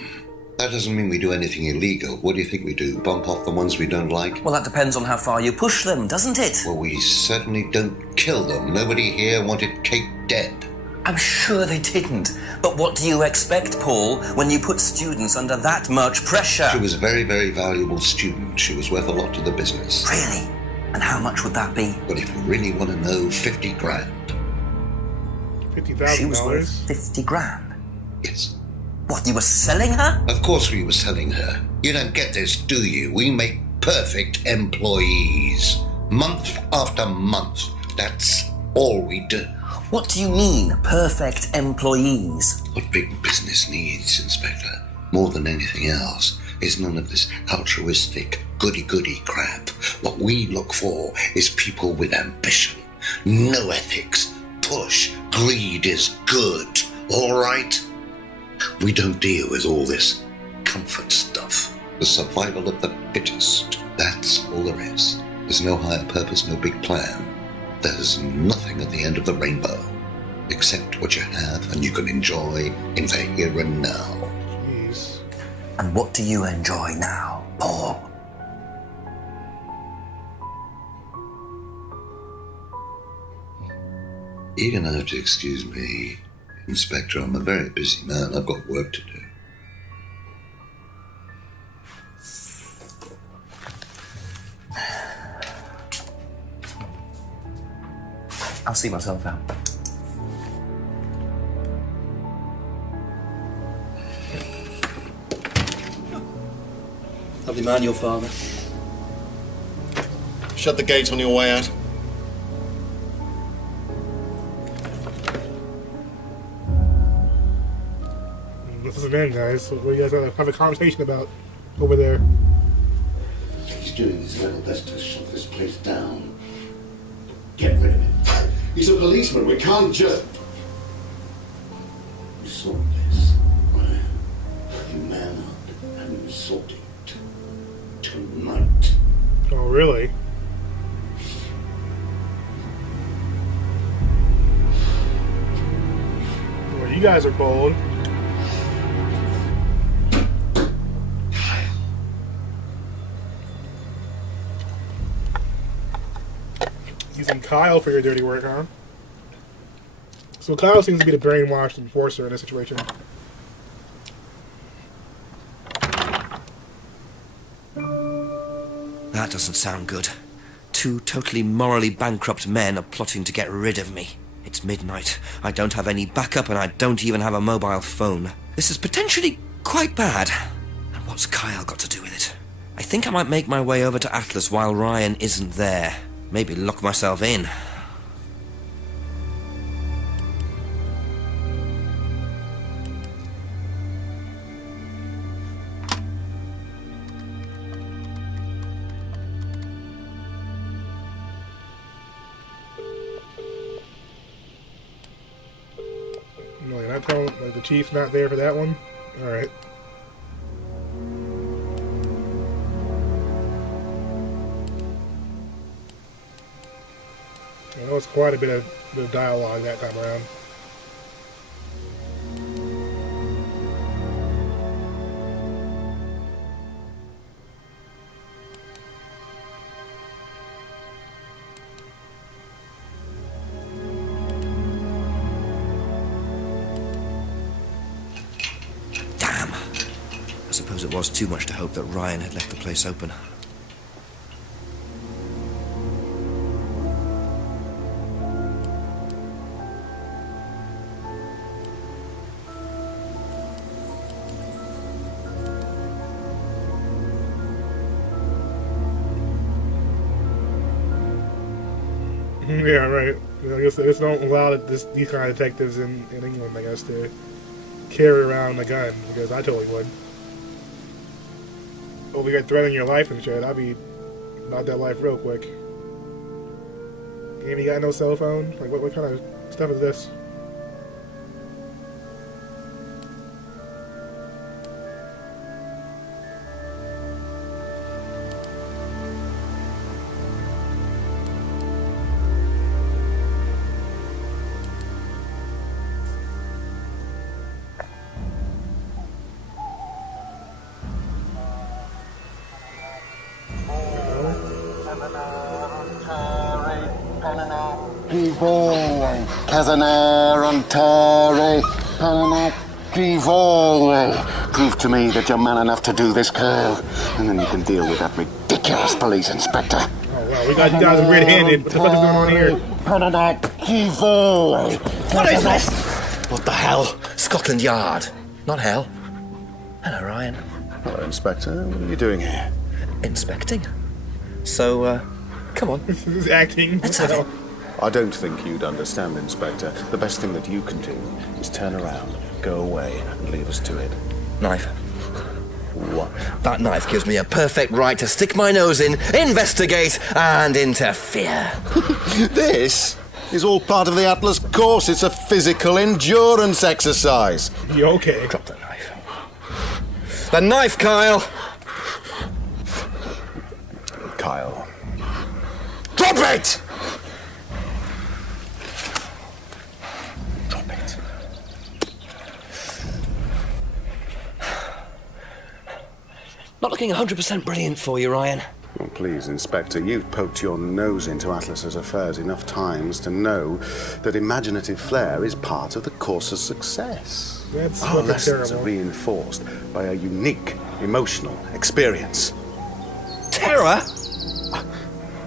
That doesn't mean we do anything illegal. What do you think we do? Bump off the ones we don't like? Well, that depends on how far you push them, doesn't it? Well, we certainly don't kill them. Nobody here wanted Kate dead. I'm sure they didn't. But what do you expect, Paul, when you put students under that much pressure? She was a very, very valuable student. She was worth a lot to the business. Really? And how much would that be? Well, if you really want to know, 50 grand. $50,000? She was worth 50 grand? Yes. What, you were selling her? Of course we were selling her. You don't get this, do you? We make perfect employees. Month after month. That's all we do. What do you mean, perfect employees? What big business needs, Inspector, more than anything else, is none of this altruistic, goody-goody crap. What we look for is people with ambition, no ethics, push, greed is good, all right? We don't deal with all this comfort stuff. The survival of the fittest, that's all there is. There's no higher purpose, no big plan. There's nothing at the end of the rainbow, except what you have and you can enjoy in the here and now. Jeez. And what do you enjoy now? Oh. You're going to have to excuse me, Inspector. I'm a very busy man. I've got work to do. I'll see myself out. Lovely man, your father. Shut the gate on your way out. This is an end, guys. So what do you guys have a conversation about over there? He's doing his level best to shut this place down. Get rid of him. He's a policeman. We can't just... You saw this, Ryan. You man up and you sort it. Tonight. Oh, really? Well, you guys are bold. Using Kyle for your dirty work, huh? So Kyle seems to be the brainwashed enforcer in this situation. That doesn't sound good. Two totally morally bankrupt men are plotting to get rid of me. It's midnight. I don't have any backup and I don't even have a mobile phone. This is potentially quite bad. And what's Kyle got to do with it? I think I might make my way over to Atlas while Ryan isn't there. Maybe lock myself in. No, you're not telling like, the chief's not there for that one? Alright. I know it's quite a bit of dialogue that time around. Damn. I suppose it was too much to hope that Ryan had left the place open. Yeah, right. You know, I guess they just don't allow these kind of detectives in England, I guess, to carry around a gun, because I totally would. Over here threatening your life and shit, I'd be about that life real quick. And you got no cell phone? Like, what kind of stuff is this? Prove to me that you're man enough to do this, Kyle, and then you can deal with that ridiculous police inspector. Oh wow, we got you guys red-handed. What the fuck is going on here? What is this? What the hell? Scotland Yard, not hell. Hello, Ryan. Hello, Inspector. What are you doing here? Inspecting. So, come on. This is acting. Let's have it. I don't think you'd understand, Inspector. The best thing that you can do is turn around, go away, and leave us to it. Knife. What? That knife gives me a perfect right to stick my nose in, investigate, and interfere. This is all part of the Atlas course. It's a physical endurance exercise. You okay? Drop the knife. The knife, Kyle! Kyle. Drop it! Drop it. not looking 100% brilliant for you, Ryan. Well, please, Inspector, you've poked your nose into Atlas's affairs enough times to know that imaginative flair is part of the course's success. That's Our fucking lessons terrible. are reinforced by a unique emotional experience. Terror?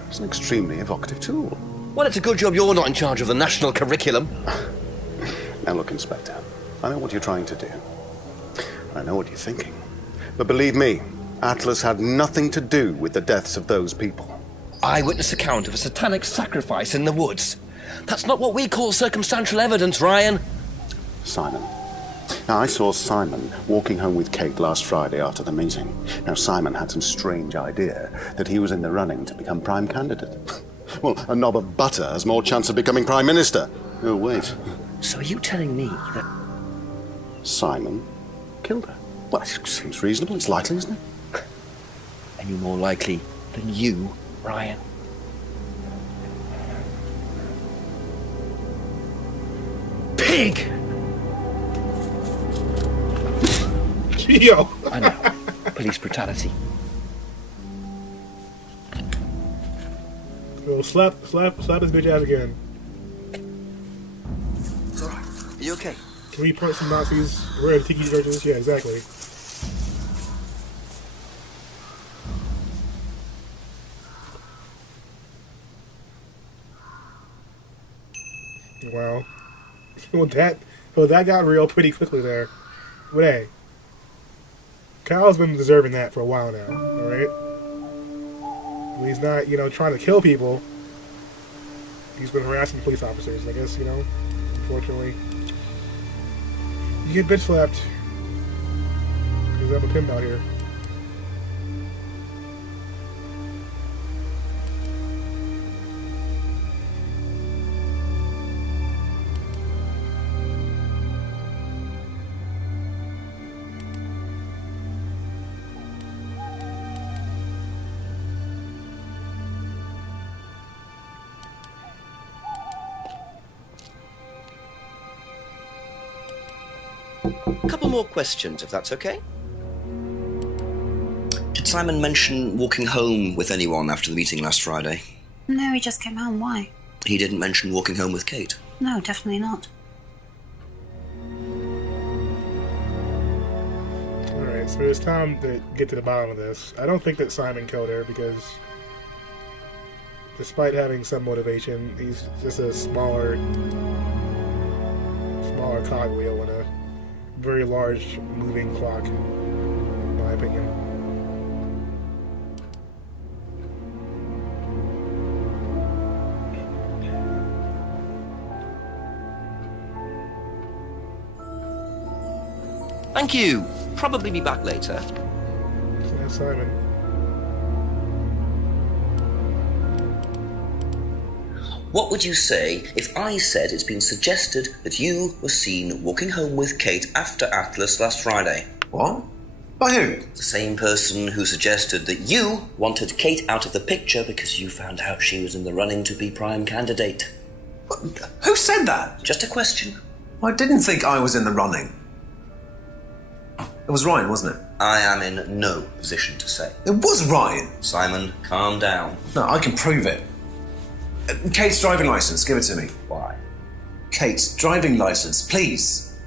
It's an extremely evocative tool. Well, it's a good job you're not in charge of the national curriculum. Now look, Inspector, I know what you're trying to do. I know what you're thinking. But believe me, Atlas had nothing to do with the deaths of those people. Eyewitness account of a satanic sacrifice in the woods. That's not what we call circumstantial evidence, Ryan. Simon. Now, I saw Simon walking home with Kate last Friday after the meeting. Now, Simon had some strange idea that he was in the running to become prime candidate. Well, a knob of butter has more chance of becoming prime minister. Oh, wait. So are you telling me that... Simon killed her? Well, it seems reasonable. It's likely, isn't it? Any more likely than you, Ryan? Pig! Yo! I know. Police brutality. So slap this bitch ass again. It's alright. Are you okay? Can we punch some Nazis? We're at tiki churches? Yeah, exactly. Wow. Well, that got real pretty quickly there. But hey, Kyle's been deserving that for a while now, alright? He's not, trying to kill people. He's been harassing police officers, I guess, unfortunately. You get bitch slapped. Because I have a pimp out here. A couple more questions, if that's okay. Did Simon mention walking home with anyone after the meeting last Friday? No, he just came home. Why? He didn't mention walking home with Kate. No, definitely not. Alright, so it's time to get to the bottom of this. I don't think that Simon killed her because, despite having some motivation, he's just a smaller cogwheel in a very large moving clock, in my opinion. Thank you. Probably be back later. So that's Simon. What would you say if I said it's been suggested that you were seen walking home with Kate after Atlas last Friday? What? By who? The same person who suggested that you wanted Kate out of the picture because you found out she was in the running to be prime candidate. Who said that? Just a question. I didn't think I was in the running. It was Ryan, wasn't it? I am in no position to say. It was Ryan. Simon, calm down. No, I can prove it. Kate's driving license, give it to me. Why? Kate's driving license, please.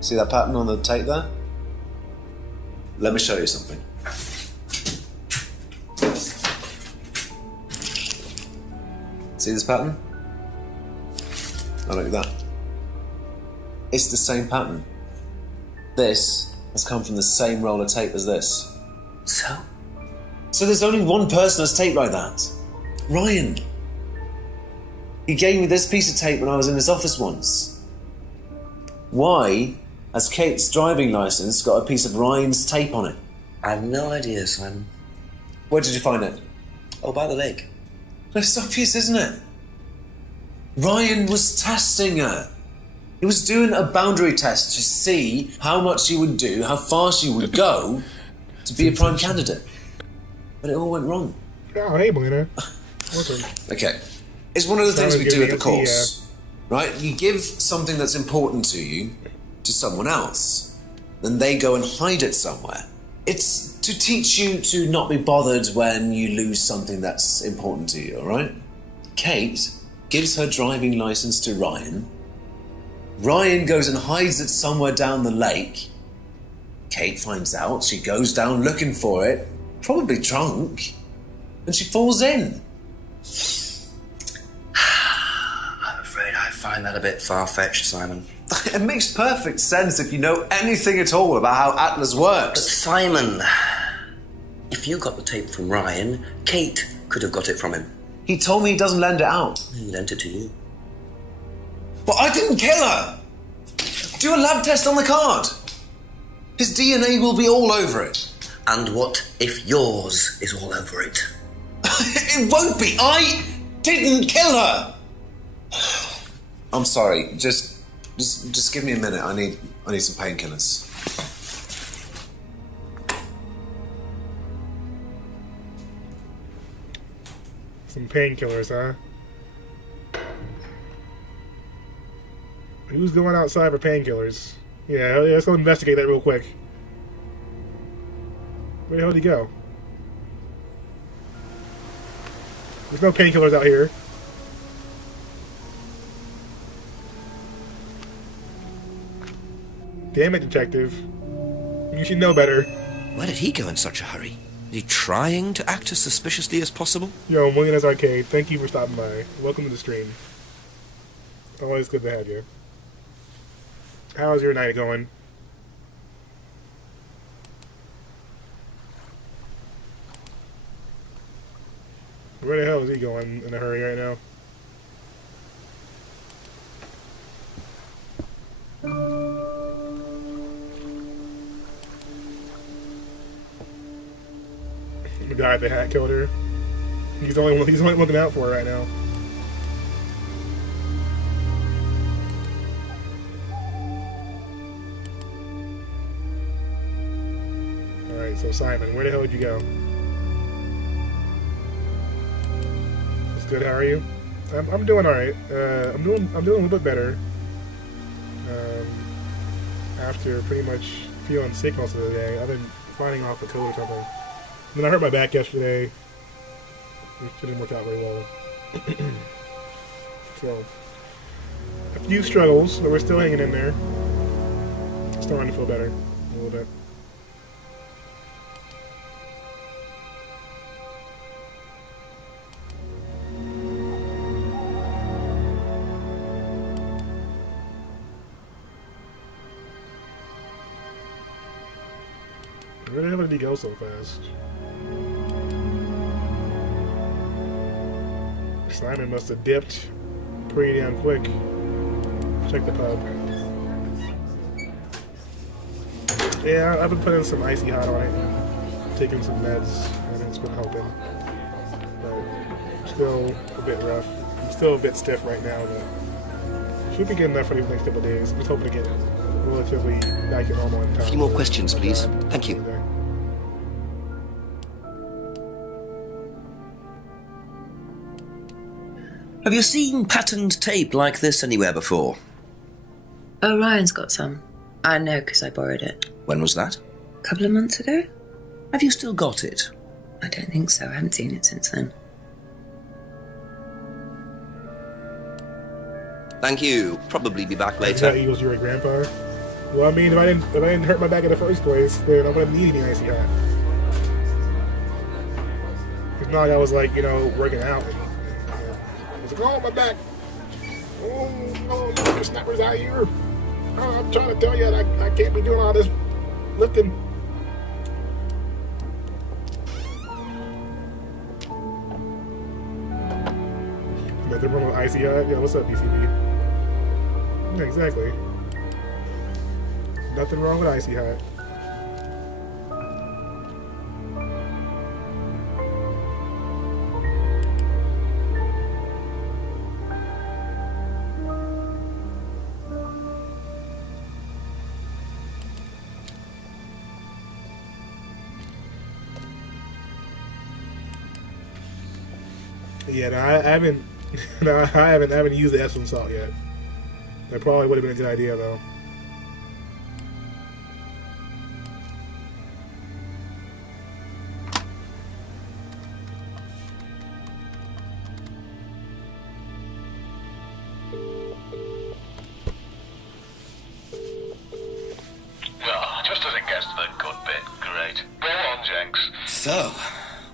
See that pattern on the tape there? Let me show you something. See this pattern? Oh, look at that. It's the same pattern. This has come from the same roll of tape as this. So there's only one person that's taped like that. Ryan. He gave me this piece of tape when I was in his office once. Why has Kate's driving license got a piece of Ryan's tape on it? I have no idea, Simon. Where did you find it? Oh, by the lake. But it's obvious, isn't it? Ryan was testing her. He was doing a boundary test to see how much she would do, how far she would go to be a prime candidate. But it all went wrong. Oh, hey, Melina. Welcome. Okay. It's one of the things we do at the course. right? You give something that's important to you to someone else, then they go and hide it somewhere. It's to teach you to not be bothered when you lose something that's important to you, all right? Kate gives her driving license to Ryan. Ryan goes and hides it somewhere down the lake. Kate finds out, she goes down looking for it, probably drunk, and she falls in. I'm afraid I find that a bit far-fetched, Simon. It makes perfect sense if you know anything at all about how Atlas But works. Simon, if you got the tape from Ryan, Kate could have got it from him. He told me he doesn't lend it out. He lent it to you. But I didn't kill her! Do a lab test on the card. His DNA will be all over it. And what if yours is all over it? It won't be. I didn't kill her. I'm sorry. Just give me a minute. I need some painkillers. Some painkillers, huh? Who's going outside for painkillers? Yeah, let's go investigate that real quick. Where the hell did he go? There's no painkillers out here. Damn it, detective. You should know better. Where did he go in such a hurry? Is he trying to act as suspiciously as possible? Yo, Millionaire's Arcade, thank you for stopping by. Welcome to the stream. Always good to have you. How's your night going? Where the hell is he going in a hurry right now? The guy at the hat killed her. He's the only one looking out for her right now. Alright, so Simon, where the hell did you go? It's good, how are you? I'm doing alright. I'm doing a little bit better. After pretty much feeling sick most of the day. I've been fighting off a cold or something. Then I hurt my back yesterday, which didn't work out very well. So, a few struggles, but we're still hanging in there. Starting to feel better a little bit. Where the hell did he go so fast? Simon must have dipped pretty damn quick. Check the pub. Yeah, I've been putting some icy hot on it and taking some meds, and it's been helping. But still a bit rough. I'm still a bit stiff right now, but should be good enough for these next couple of days. I'm just hoping to get relatively back to normal in time. A few more questions, please. Thank you. Have you seen patterned tape like this anywhere before? Oh, Ryan's got some. I know because I borrowed it. When was that? A couple of months ago? Have you still got it? I don't think so. I haven't seen it since then. Thank you. Probably be back Is later. that Eagles your grandpa? Well, I mean, if I didn't hurt my back in the first place, then I wouldn't need any icy hot. It's not like I was like, working out. It's like, oh, my back. Oh, the snappers out here. Oh, I'm trying to tell you that I can't be doing all this lifting. Nothing wrong with icy hot. Yeah, what's up, BCB? Yeah, exactly. Nothing wrong with icy hot. Yeah, no, I haven't. No, I haven't used the Epsom salt yet. That probably would have been a good idea, though. Oh, just as it gets to the good bit, great. Go on, Jenks. So,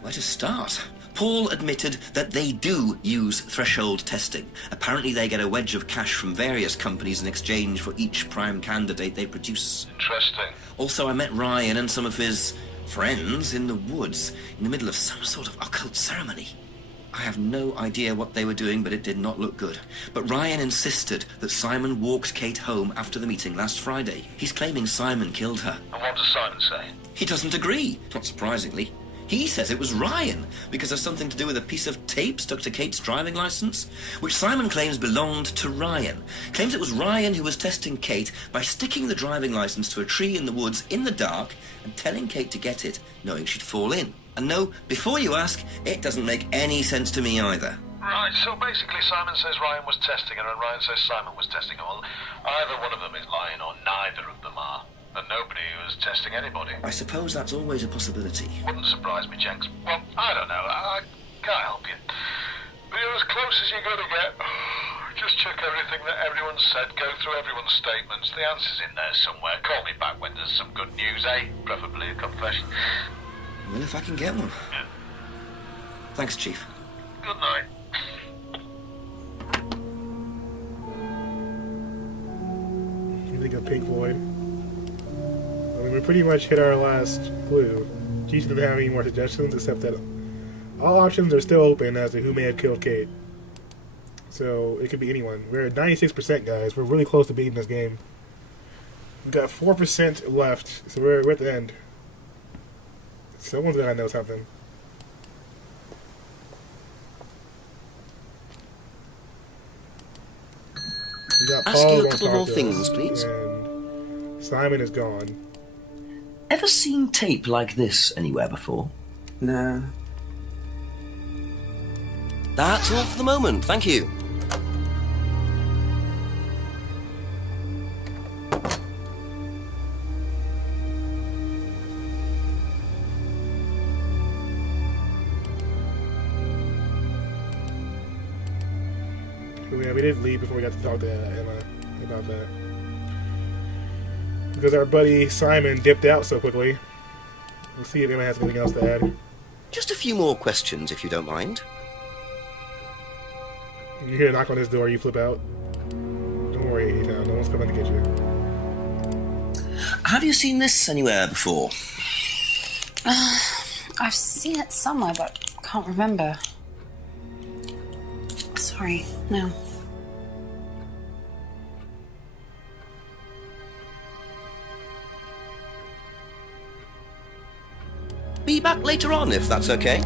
where to start? Paul admitted that they do use threshold testing. Apparently they get a wedge of cash from various companies in exchange for each prime candidate they produce. Interesting. Also, I met Ryan and some of his friends in the woods in the middle of some sort of occult ceremony. I have no idea what they were doing, but it did not look good. But Ryan insisted that Simon walked Kate home after the meeting last Friday. He's claiming Simon killed her. And what does Simon say? He doesn't agree, not surprisingly. He says it was Ryan, because of something to do with a piece of tape stuck to Kate's driving license, which Simon claims belonged to Ryan. Claims it was Ryan who was testing Kate by sticking the driving license to a tree in the woods in the dark and telling Kate to get it, knowing she'd fall in. And no, before you ask, it doesn't make any sense to me either. Right, so basically Simon says Ryan was testing her and Ryan says Simon was testing her. Well, either one of them is lying or neither of them are. And nobody was testing anybody. I suppose that's always a possibility. Wouldn't surprise me, Jenks. Well, I don't know. I can't help you. But you're as close as you're going to get. Just check everything that everyone's said. Go through everyone's statements. The answer's in there somewhere. Call me back when there's some good news, eh? Preferably a confession. Well, if I can get one. Yeah. Thanks, Chief. Good night. You think of Pink Floyd? I mean, we pretty much hit our last clue. Chief doesn't have any more suggestions, except that all options are still open as to who may have killed Kate. So, it could be anyone. We're at 96%, guys. We're really close to beating this game. We've got 4% left, so we're at the end. Someone's gotta know something. We got Ask Paul you a gonna couple talk more to things, us, please. And Simon is gone. Ever seen tape like this anywhere before? No. That's all for the moment, thank you. Yeah, we did leave before we got to talk to Emma about that. Because our buddy Simon dipped out so quickly. We'll see if Emma has anything else to add. Just a few more questions, if you don't mind. You hear a knock on this door, you flip out. Don't worry, no one's coming to get you. Have you seen this anywhere before? I've seen it somewhere, but can't remember. Sorry, no. Be back later on, if that's okay.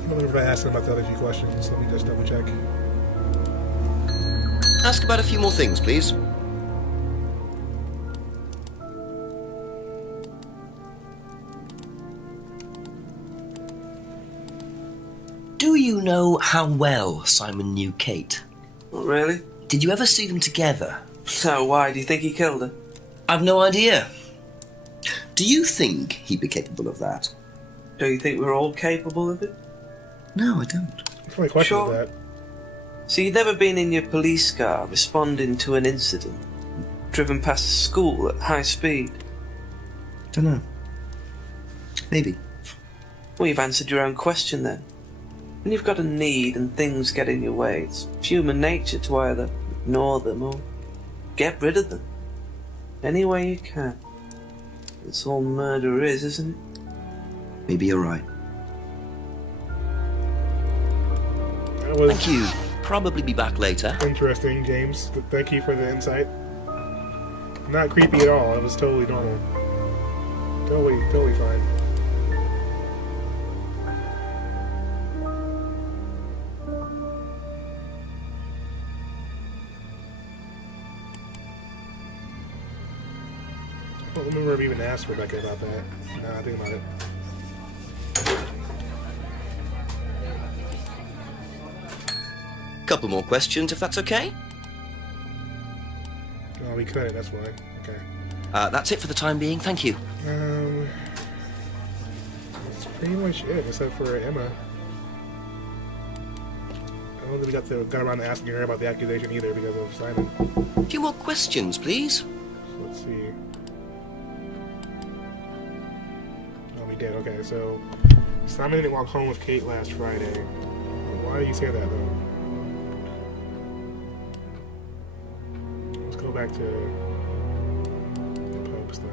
I don't know if I asked him about the other few questions. Let me just double check. Ask about a few more things, please. Do you know how well Simon knew Kate? Not really. Did you ever see them together? So why do you think he killed her? I've no idea. Do you think he'd be capable of that? Do you think we're all capable of it? No, I don't. It's only question Sure. that. So you've never been in your police car responding to an incident, driven past a school at high speed? Don't know. Maybe. Well, you've answered your own question then. When you've got a need and things get in your way, it's human nature to either ignore them or get rid of them. Any way you can. That's all murder is, isn't it? Maybe you're right. That was Thank you. Probably be back later. interesting, James. Thank you for the insight. Not creepy at all. It was totally normal. Totally fine. ask Rebecca about that. Nah, think about it. Couple more questions, if that's okay. Oh, we cut it, that's why. Okay. That's it for the time being, thank you. That's pretty much it, except for Emma. I don't think we got around to asking her about the accusation either because of Simon. A few more questions, please. So let's see. Oh, we did. Okay, so Simon didn't walk home with Kate last Friday. Why do you say that, though? Let's go back to the pub stuff.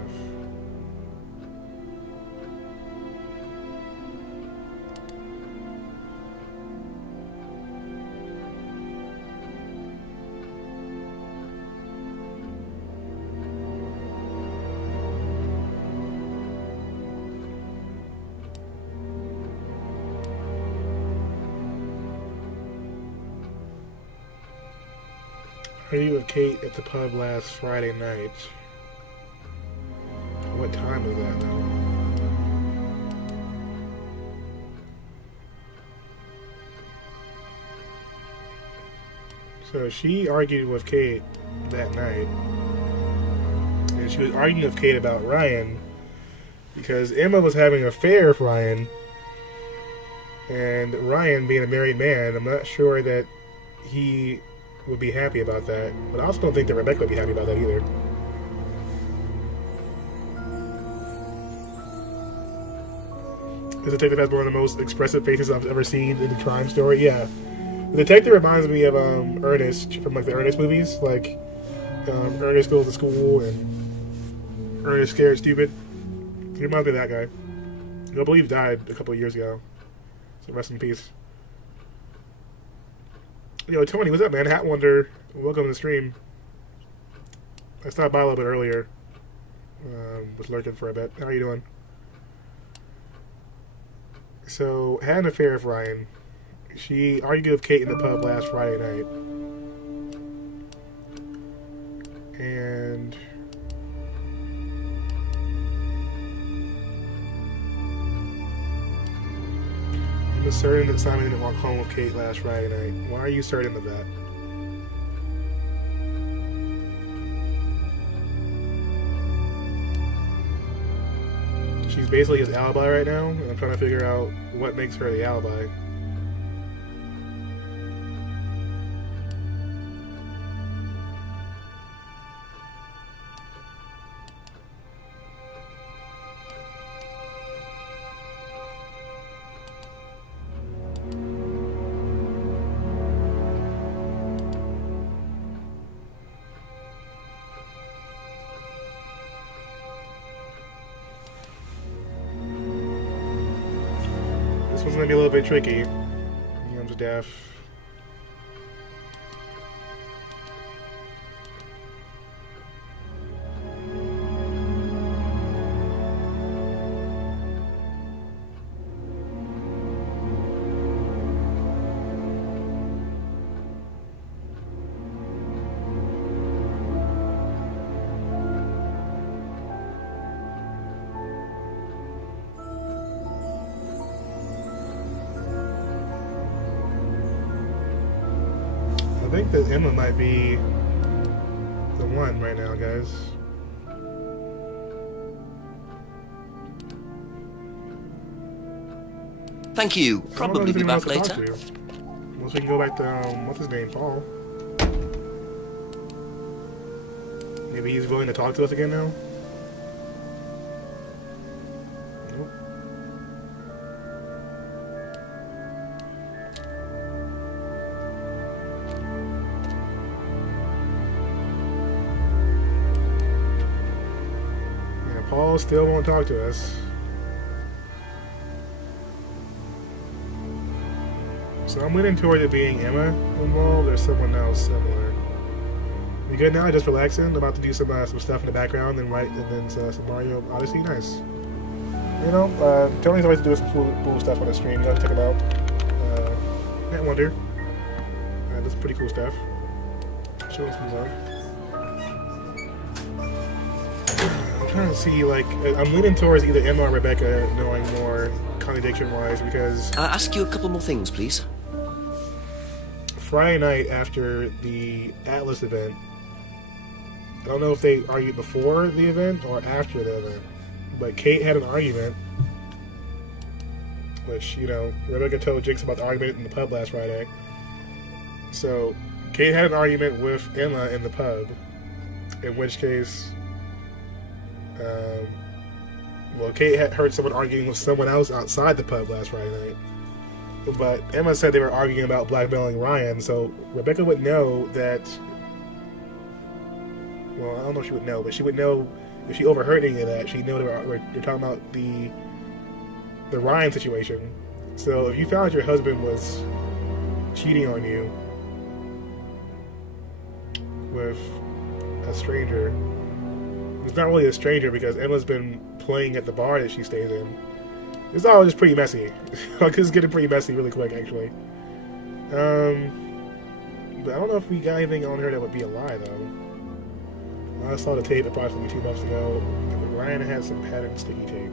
Are you with Kate at the pub last Friday night? What time is that now? So she argued with Kate that night. And she was arguing with Kate about Ryan because Emma was having an affair with Ryan. And Ryan, being a married man, I'm not sure that he would be happy about that, but I also don't think that Rebecca would be happy about that either. The detective has one of the most expressive faces I've ever seen in a crime story. Yeah, the detective reminds me of Ernest from like the Ernest movies, like Ernest goes to school and Ernest scared stupid. He reminds me of that guy. I believe he died a couple of years ago, so rest in peace. Yo, Tony, what's up, man? Hat Wonder, welcome to the stream. I stopped by a little bit earlier. Was lurking for a bit. How are you doing? So, had an affair with Ryan. She argued with Kate in the pub last Friday night. And I'm certain that Simon didn't walk home with Kate last Friday night. Why are you certain of that? She's basically his alibi right now, and I'm trying to figure out what makes her the alibi. Gonna be a little bit tricky. I'm just deaf. I think that Emma might be the one right now, guys. Thank you. Probably be back later. Unless we can go back to, what's his name, Paul. Maybe he's willing to talk to us again now? Nope. Paul still won't talk to us. So I'm leaning toward it being Emma involved or someone else similar. You good now? Just relaxing? About to do some stuff in the background and then some Mario Odyssey? Nice. You know, Tony's always doing some cool stuff on the stream. You gotta check him out. Hat Wonder. Does some pretty cool stuff. Show him some love. trying to see, like, I'm leaning towards either Emma or Rebecca knowing more contradiction-wise, because Ask you a couple more things, please. Friday night after the Atlas event, I don't know if they argued before the event or after the event, but Kate had an argument, which, you know, Rebecca told Jinx about the argument in the pub last Friday. So, Kate had an argument with Emma in the pub, in which case, well, Kate had heard someone arguing with someone else outside the pub last Friday night. But Emma said they were arguing about blackmailing Ryan, so Rebecca would know that. Well, I don't know if she would know, but she would know if she overheard any of that. She'd know they're talking about the Ryan situation. So if you found out your husband was cheating on you with a stranger, it's not really a stranger because Emma's been playing at the bar that she stays in. It's all just pretty messy. It's getting pretty messy really quick, actually. But I don't know if we got anything on her that would be a lie, though. I saw the tape approximately 2 months ago. Ryan had some pattern sticky tape.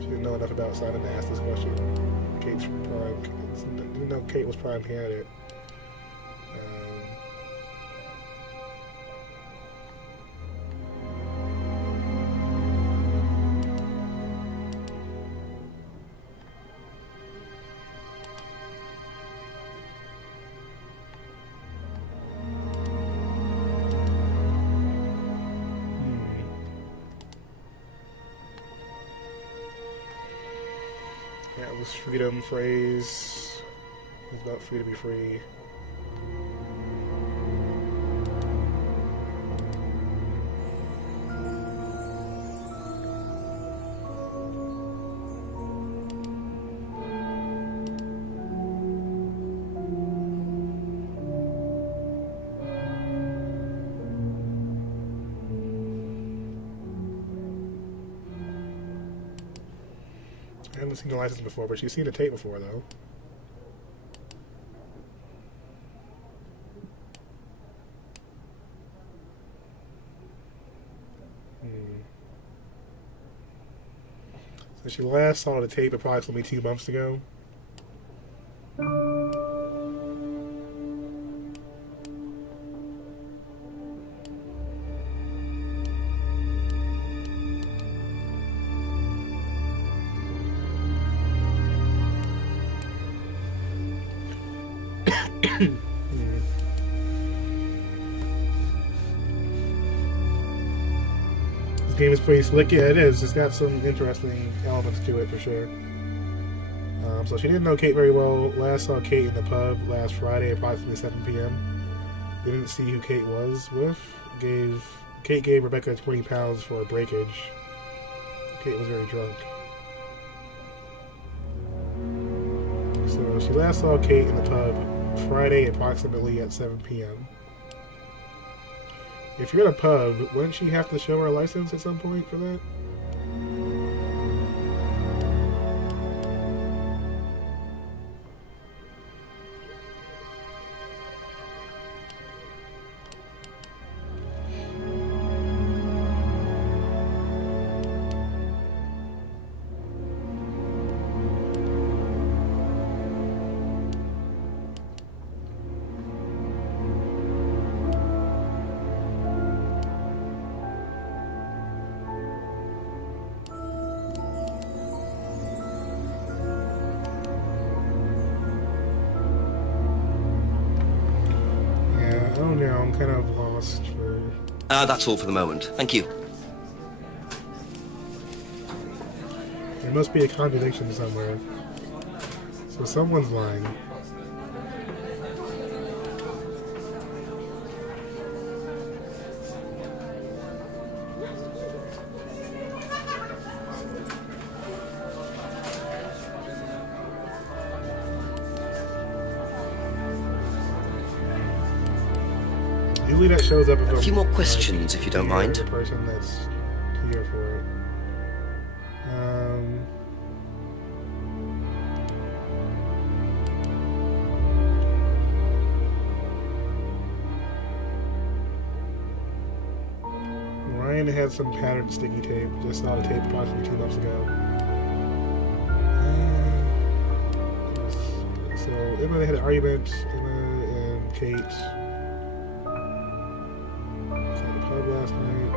She didn't know enough about Simon to ask this question. Kate's prime. Didn't know Kate was prime candidate. Atlas freedom phrase. It's about free to be free. I haven't seen the license before, but she's seen the tape before, though. So she last saw the tape approximately 2 months ago. This game is pretty slick. Yeah, it is. It's got some interesting elements to it for sure. So she didn't know Kate very well. Last saw Kate in the pub last Friday, approximately 7 p.m. Didn't see who Kate was with. Kate gave Rebecca 20 pounds for a breakage. Kate was very drunk. So she last saw Kate in the pub Friday, approximately at 7 p.m. If you're in a pub, wouldn't she have to show her license at some point for that? Oh no, I'm kind of lost for... That's all for the moment. Thank you. There must be a contradiction somewhere. So someone's lying. Usually that shows up if A few more questions, if you don't mind. The person that's here for it. Ryan had some patterned sticky tape. Just saw the tape approximately 2 months ago. So Emma, they had an argument. Emma and Kate. Was at the pub last night.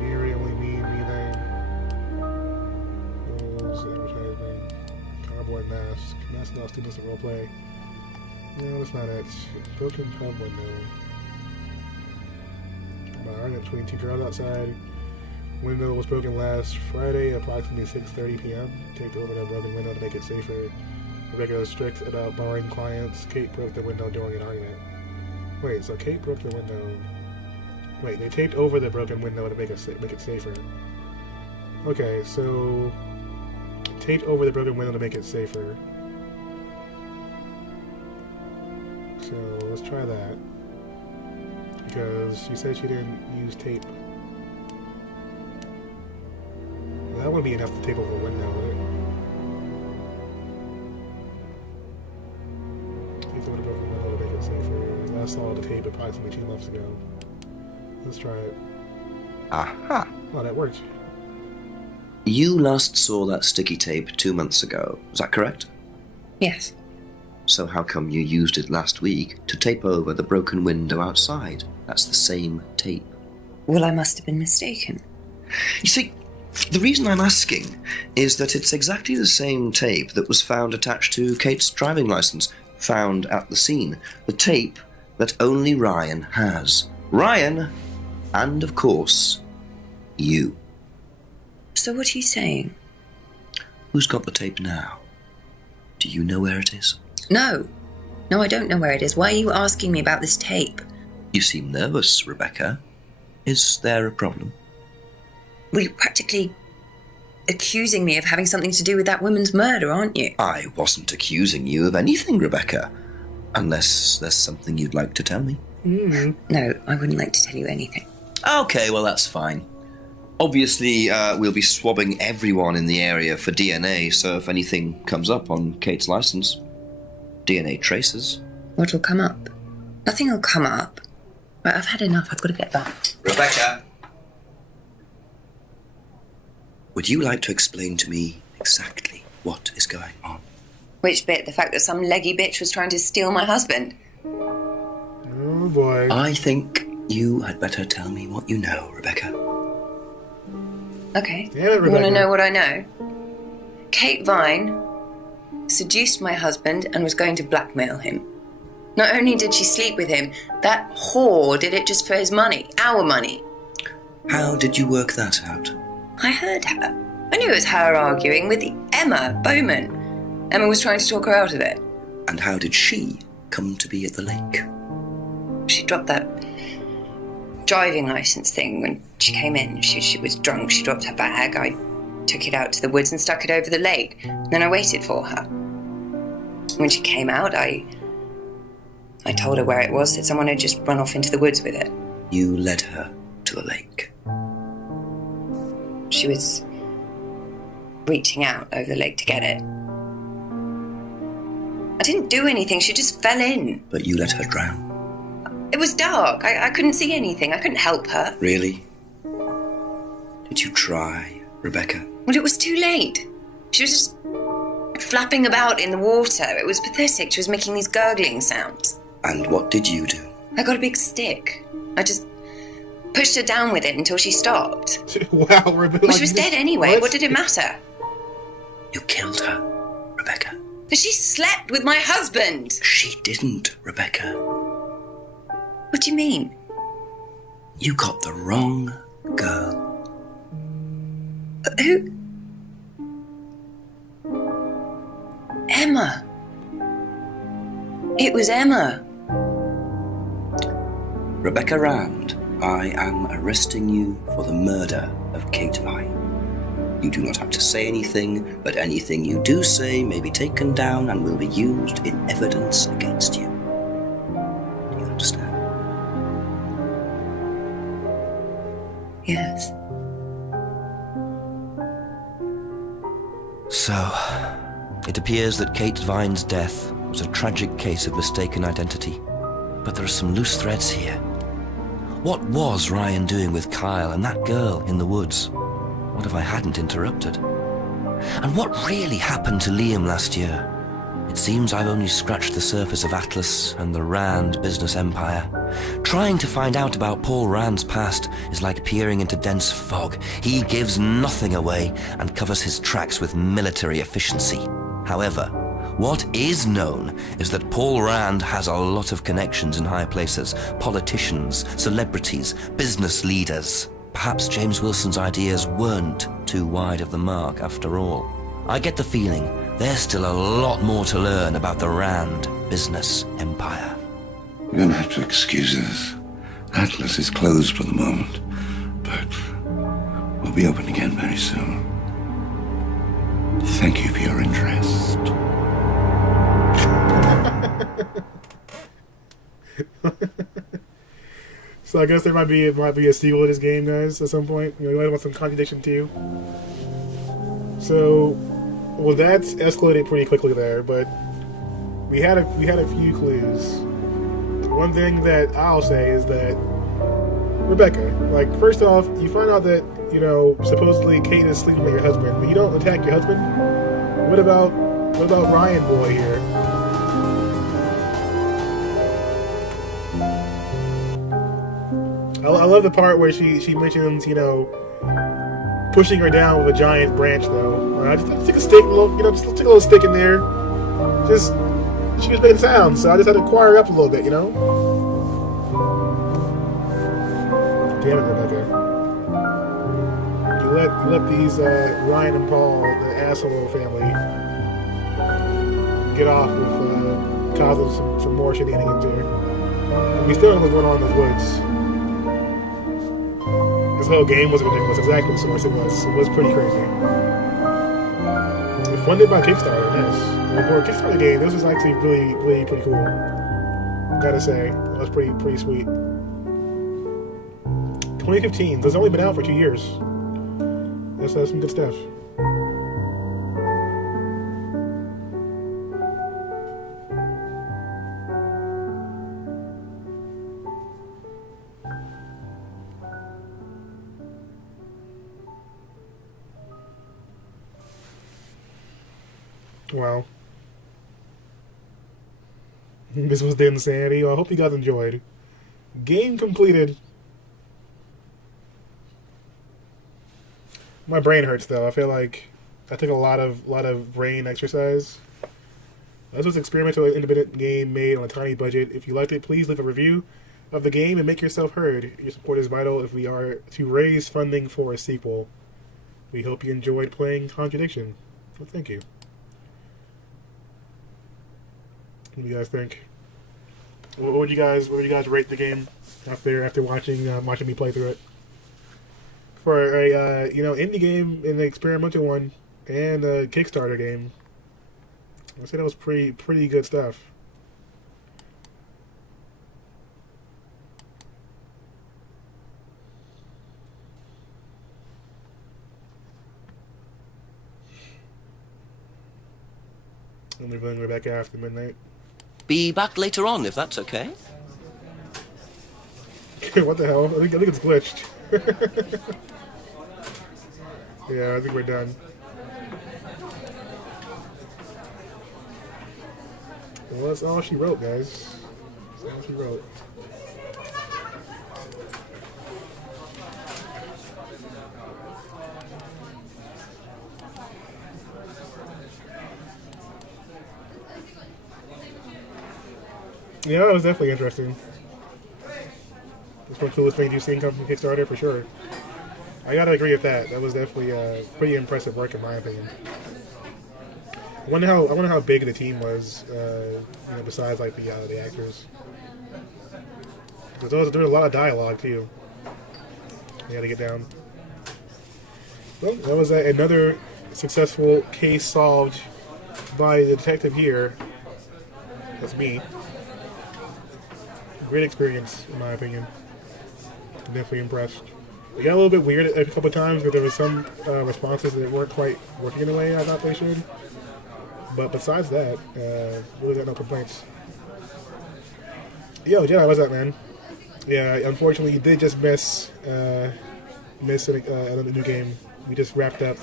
Miri, only me thing. Rules, advertisement. Cowboy mask. Mask lost students in roleplay. No, that's not it. Broken pub window. Argument between 2 girls outside. Window was broken last Friday, approximately 6:30 p.m. Taped over the broken window to make it safer. Rebecca was strict about barring clients. Kate broke the window during an argument. Wait, so Kate broke the window. Wait, they taped over the broken window to make it safer. Okay, so taped over the broken window to make it safer. So let's try that. Because she said she didn't use tape. Well, that wouldn't be enough to tape over a window, right? Tape over the broken window to make it safer. I saw the tape approximately 2 months ago. Let's try it. Aha! Oh, that worked. You last saw that sticky tape 2 months ago, is that correct? Yes. So how come you used it last week to tape over the broken window outside? That's the same tape. Well, I must have been mistaken. You see, the reason I'm asking is that it's exactly the same tape that was found attached to Kate's driving license, found at the scene. The tape that only Ryan has. Ryan, and of course, you. So what are you saying? Who's got the tape now? Do you know where it is? No. No, I don't know where it is. Why are you asking me about this tape? You seem nervous, Rebecca. Is there a problem? Well, you're practically accusing me of having something to do with that woman's murder, aren't you? I wasn't accusing you of anything, Rebecca. Unless there's something you'd like to tell me. No, I wouldn't like to tell you anything. Okay, well, that's fine. Obviously, we'll be swabbing everyone in the area for DNA, so if anything comes up on Kate's license, DNA traces. What'll come up? Nothing will come up. Right, I've had enough. I've got to get back. Rebecca! Would you like to explain to me exactly what is going on? Which bit? The fact that some leggy bitch was trying to steal my husband? Oh, boy. I think you had better tell me what you know, Rebecca. Okay. Damn it, You want to Rebecca. know what I know? Kate Vine seduced my husband and was going to blackmail him. Not only did she sleep with him, that whore did it just for his money, our money. How did you work that out? I heard her. I knew it was her arguing with Emma Bowman. Emma was trying to talk her out of it. And how did she come to be at the lake? She dropped that driving license thing when she came in. She was drunk. She dropped her bag. I took it out to the woods and stuck it over the lake. Then I waited for her. When she came out, I told her where it was, that someone had just run off into the woods with it. You led her to a lake. She was reaching out over the lake to get it. I didn't do anything. She just fell in. But you let her drown. It was dark. I couldn't see anything. I couldn't help her. Really? Did you try, Rebecca? Well, it was too late. She was just flapping about in the water. It was pathetic. She was making these gurgling sounds. And what did you do? I got a big stick. I just pushed her down with it until she stopped. Wow, Rebecca. Well, she was dead anyway. What did it matter? You killed her, Rebecca. But she slept with my husband. She didn't, Rebecca. What do you mean? You got the wrong girl. Who? Emma. It was Emma. Rebecca Rand, I am arresting you for the murder of Kate Vine. You do not have to say anything, but anything you do say may be taken down and will be used in evidence against you. Do you understand? Yes. So, it appears that Kate Vine's death was a tragic case of mistaken identity. But there are some loose threads here. What was Ryan doing with Kyle and that girl in the woods? What if I hadn't interrupted? And what really happened to Liam last year? It seems I've only scratched the surface of Atlas and the Rand business empire. Trying to find out about Paul Rand's past is like peering into dense fog. He gives nothing away and covers his tracks with military efficiency. However, what is known is that Paul Rand has a lot of connections in high places, politicians, celebrities, business leaders. Perhaps James Wilson's ideas weren't too wide of the mark after all. I get the feeling there's still a lot more to learn about the Rand business empire. You're gonna have to excuse us. Atlas is closed for the moment, but we'll be open again very soon. Thank you for your interest. So I guess there might be a sequel to this game, guys, at some point. You might want some contradiction too. So, well, that's escalated pretty quickly there, but we had a few clues. One thing that I'll say is that Rebecca, like, first off, you find out that, you know, supposedly Kate is sleeping with your husband, but you don't attack your husband. What about Ryan boy here? I love the part where she mentions, you know, pushing her down with a giant branch, though. Just take a stick, just take a little stick in there. She was making sounds, so I just had to choir her up a little bit, you know? Damn it, Rebecca. You let these Ryan and Paul, the asshole family, get off with causing some more shenanigans here. And we still don't know what's going on in those woods. This whole game was ridiculous. Exactly so much it was. It was pretty crazy. Funded by Kickstarter, yes. For a Kickstarter game, this was actually really, really pretty cool. Gotta say, it was pretty sweet. 2015. So it's only been out for 2 years. That's some good stuff. Wow. This was the insanity. Well, I hope you guys enjoyed. Game completed. My brain hurts though. I feel like I took a lot of brain exercise. This was an experimental independent game made on a tiny budget. If you liked it, please leave a review of the game and make yourself heard. Your support is vital if we are to raise funding for a sequel. We hope you enjoyed playing Contradiction. Well, thank you. What do you guys think? What would you guys rate the game after watching me play through it? For a indie game and an experimental one and a Kickstarter game, I'd say that was pretty good stuff. I'm leaving Rebecca after midnight. Be back later on, if that's okay. What the hell? I think it's glitched. Yeah, I think we're done. Well, that's all she wrote, guys. That's all she wrote. Yeah, that was definitely interesting. It's one of the coolest things you've seen come from Kickstarter, for sure. I gotta agree with that. That was definitely pretty impressive work, in my opinion. I wonder how big the team was, besides like the actors. Because there was a lot of dialogue too. You had to get down. Well, that was another successful case solved by the detective here. That's me. Great experience, in my opinion. Definitely impressed. It got a little bit weird a couple of times, but there was some responses that weren't quite working in the way I thought they should. But besides that, really got no complaints. Yo, Jedi, what's up, man? Yeah, unfortunately, you did just miss another new game. We just wrapped up.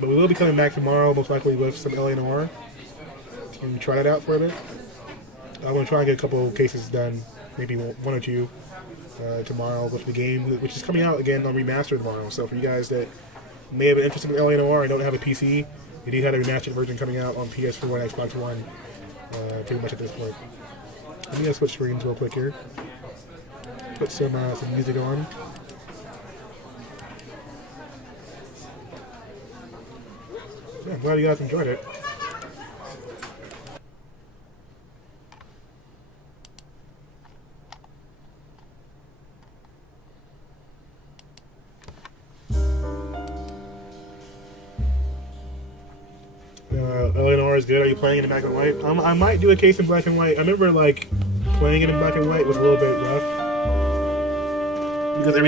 But we will be coming back tomorrow, most likely with some LA Noire. And try that out for a bit. I'm going to try and get a couple cases done, maybe one or two tomorrow with the game, which is coming out again on remastered tomorrow. So for you guys that may have been interested in LA Noire and don't have a PC, you do have a remastered version coming out on PS4 and Xbox One pretty much at this point. Let me switch screens real quick here. Put some music on. Yeah, I'm glad you guys enjoyed it. LA Noire is good. Are you playing it in black and white? I might do a case in black and white. I remember like playing it in black and white was a little bit rough because everything